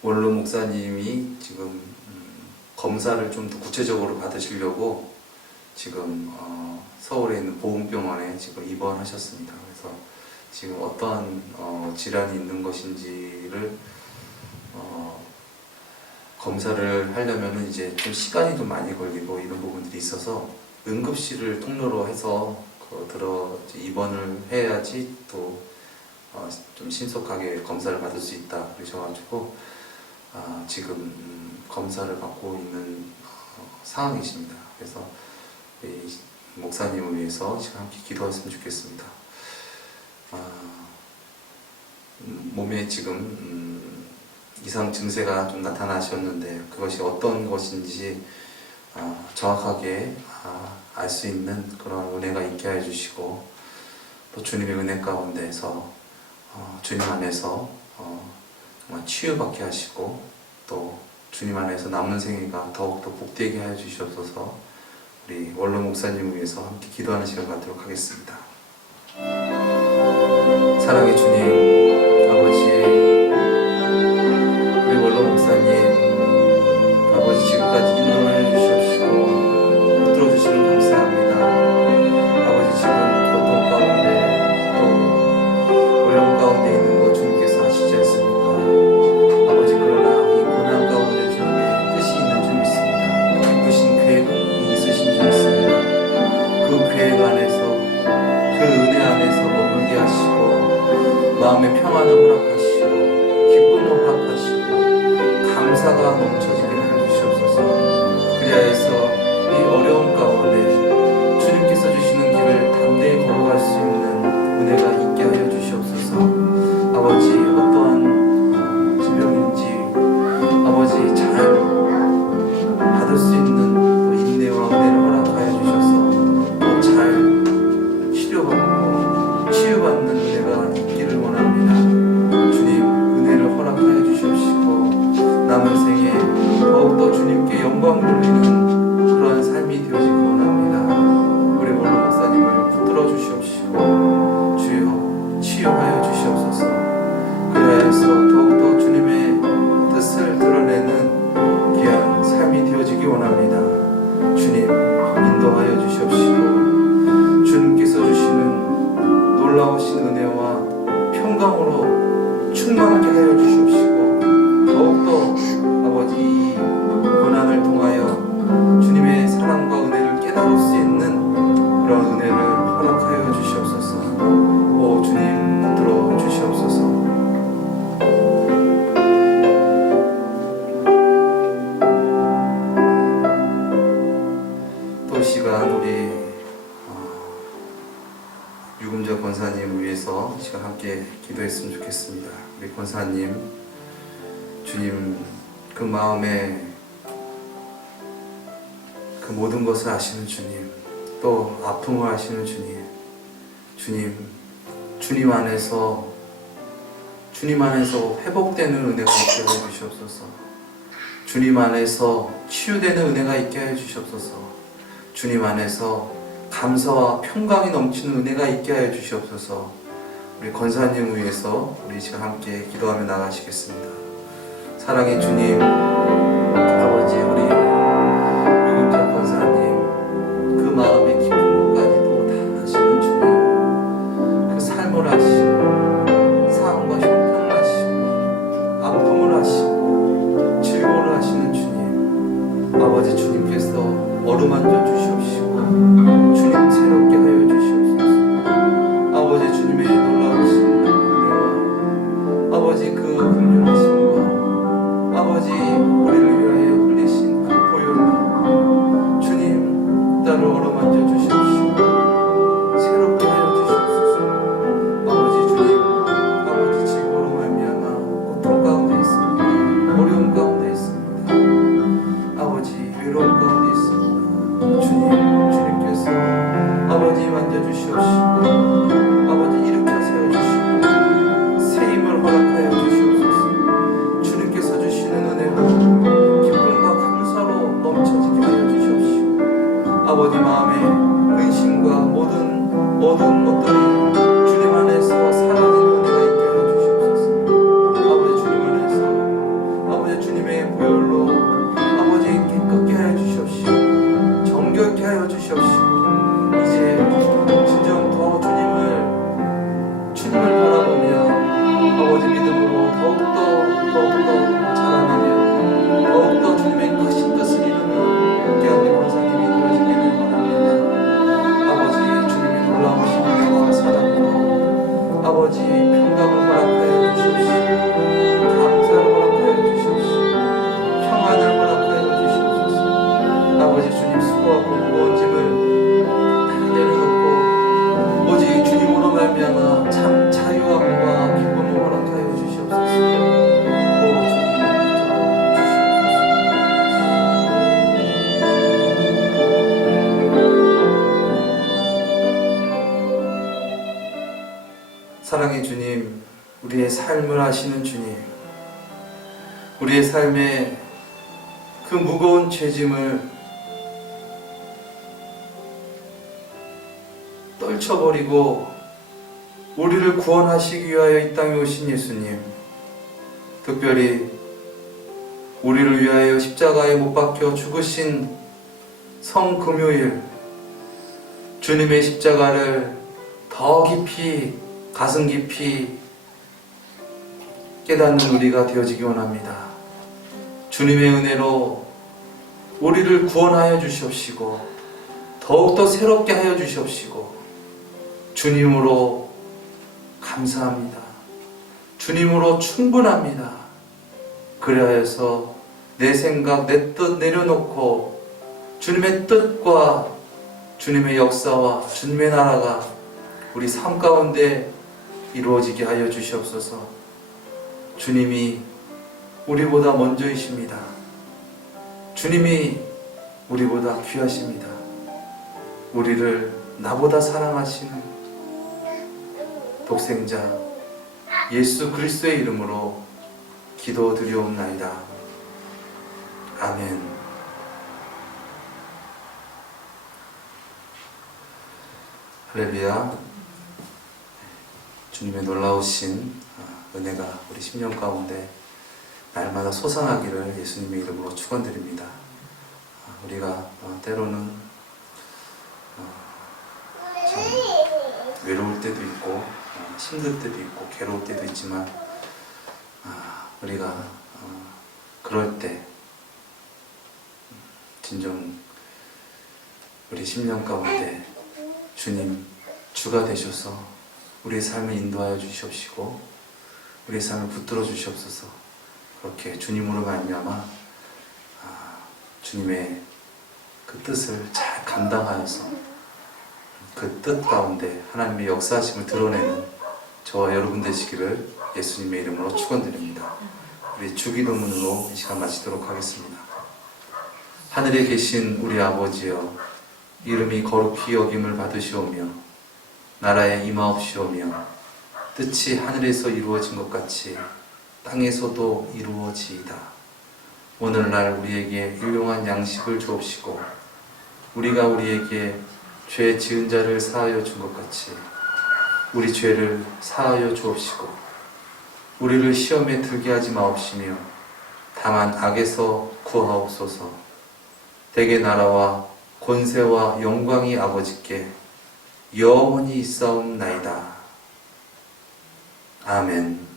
원로 목사님이 지금 검사를 좀 더 구체적으로 받으시려고 지금 서울에 있는 보훈병원에 지금 입원하셨습니다. 그래서 지금 어떠한 질환이 있는 것인지를 검사를 하려면은 이제 좀 시간이 좀 많이 걸리고 이런 부분들이 있어서 응급실을 통로로 해서 입원을 해야지 또 좀 신속하게 검사를 받을 수 있다 그러셔가지고 지금 검사를 받고 있는 상황이십니다. 그래서 이 목사님을 위해서 지금 함께 기도했으면 좋겠습니다. 몸에 지금 이상 증세가 좀 나타나셨는데 그것이 어떤 것인지 정확하게 알 수 있는 그런 은혜가 있게 해주시고 또 주님의 은혜 가운데서 주님 안에서 정말 치유받게 하시고 또 주님 안에서 남은 생애가 더욱더 복되게 하여 주시옵소서. 우리 원로 목사님을 위해서 함께 기도하는 시간 갖도록 하겠습니다. 사랑의 주님, 아버지, 우리 원로 목사님, 아버지 지금까지 인도해 주시옵시고 붙들어 주시는 감사합니다. 아버지 지금 고통 가운데 어려움 가운데 있는 것 주님께서 아시지 않습니까? 아버지 그러나 이 고난 가운데 주님의 뜻이 있는 줄 믿습니다. 기쁘신 계획이 있으신 줄 믿습니다. 그 계획 안에서 그 은혜 안에서 머물게 하시고 마음의 평안을 허락하시고 기쁨을 허락하시고 감사가 넘쳐지게 하여 주시옵소서. 그리하여서 이 어려움 가운데 주님께서 주시는 길을 담대히 걸어갈 수 있는 은혜가 있게 하여 주시옵소서. 아버지 어떠한 질병인지 아버지 잘 받을 수 있는 인내와 은혜를 허락하여 주셔서 또 잘 치료받고 치유받는 은혜가 있기를 원합니다. 주님 은혜를 허락하여 주시옵시고 남은 생에 더욱더 주님께 영광 돌리는 그러한 삶이 되어지기 원합니다. 우리 원로 목사님을 붙들어 주시옵시고 주여 치유하여 주시옵소서. 그래서 더욱더 주님의 뜻을 드러내는 귀한 삶이 되어지기 원합니다. 주님 인도하여 주시옵시고 주님께서 주시는 놀라우신 은혜와 평강으로 충만하게 하여 주시옵시고 더욱더 아버지 이 고난을 통하여 권사님 위해서 이 시간 함께 기도했으면 좋겠습니다. 우리 권사님, 주님 그 마음에 그 모든 것을 아시는 주님, 또 아픔을 아시는 주님, 주님 안에서 회복되는 은혜가 있게 하여 주시옵소서. 주님 안에서 치유되는 은혜가 있게 하여 주시옵소서. 주님 안에서 감사와 평강이 넘치는 은혜가 있게 하여 주시옵소서. 우리 권사님 위해서 우리 시간 함께 기도하며 나가시겠습니다. 사랑의 주님, 아버지, 우리 유금자 권사님 그 마음의 깊은 곳까지도 다 아시는 주님, 그 삶을 아시고 사랑과 형편을 아시고 아픔을 아시고 즐거움을 아시는 주님, 아버지 주님께서 어루만져 주시옵시고 주님 새롭게 하여 주시옵소서. 아버지 주님의 놀라우신 은혜와 아버지 그 긍휼하심과 아버지 우리를 위하여 흘리신 그 보혈과 주님 나를 어루만져 주시옵시고 새롭게 하여 주시옵소서. 아버지 주님, 아버지 즐거움으로 말미암아 고통 가운데 있습니다. 어려움 가운데 있습니다. 아버지 외로움 가운데 있습니다. 주님께서 아버지 만져주시옵시고 아버지 일으켜 세워주시고 새 힘을 허락하여 주시옵소서. 주님께서 주시는 은혜로 기쁨과 감사로 넘쳐지게 하여 주시옵시고 아버지 마음에 근심과 모든 것들이 주님 안에서 사라지는 은혜가 있게 하여 주시옵소서. 아버지 주님 안에서 아버지 주님의 보혈로 아버지 깨끗게 하여 주시옵시고 정결케 하여 주시옵시고 이제 진정 더 주님을 바라보며 아버지 믿음으로 더욱더 자라나며 더욱더 주님의 크신 뜻을 이루며 귀한 권사님이 되어지기를 원합니다. 아버지 주님의 놀라우신 은혜와 사랑으로 아버지 평강을 허락하여 주시옵시고 감사를 허락하여 주시옵시고 평안을 허락하여 주시옵소서. 아버지 주님 수고하고 무거운 짐을 다 내려놓고 오직 주님으로 말미암아 참 자유함과 기쁨을 허락하여 주시옵소서. 오 주님 사랑의 주님, 우리의 삶을 아시는 주님, 우리의 삶에 그 무거운 죄짐을 떨쳐버리고 우리를 구원하시기 위하여 이 땅에 오신 예수님, 특별히 우리를 위하여 십자가에 못 박혀 죽으신 성금요일, 주님의 십자가를 더 깊이 가슴 깊이 깨닫는 우리가 되어지기 원합니다. 주님의 은혜로 우리를 구원하여 주시옵시고 더욱더 새롭게 하여 주시옵시고 주님으로 감사합니다. 주님으로 충분합니다. 그래서 내 생각, 내 뜻 내려놓고 주님의 뜻과 주님의 역사와 주님의 나라가 우리 삶 가운데 이루어지게 하여 주시옵소서. 주님이 우리보다 먼저이십니다. 주님이 우리보다 귀하십니다. 우리를 나보다 사랑하시는 독생자 예수 그리스도의 이름으로 기도드리옵나이다. 아멘. 할렐루야. 주님의 놀라우신 은혜가 우리 심령 가운데 날마다 솟아나기를 예수님의 이름으로 축원드립니다. 우리가 때로는 참 외로울 때도 있고 힘들 때도 있고 괴로울 때도 있지만 우리가 그럴 때 진정 우리 심령 가운데 주님 주가 되셔서 우리의 삶을 인도하여 주시옵시고 우리의 삶을 붙들어 주시옵소서. 그렇게 주님으로 말미암아 주님의 그 뜻을 잘 감당하여서 그 뜻 가운데 하나님의 역사하심을 드러내는 저와 여러분 되시기를 예수님의 이름으로 축원드립니다. 우리 주기도문으로 이 시간 마치도록 하겠습니다. 하늘에 계신 우리 아버지여, 이름이 거룩히 여김을 받으시오며 나라에 임하옵시오며 뜻이 하늘에서 이루어진 것 같이 땅에서도 이루어지이다. 오늘날 우리에게 일용할 양식을 주옵시고 우리가 우리에게 죄 지은 자를 사하여 준 것 같이 우리 죄를 사하여 주옵시고 우리를 시험에 들게 하지 마옵시며 다만 악에서 구하옵소서. 대개 나라와 권세와 영광이 아버지께 영원히 있사옵나이다. 아멘.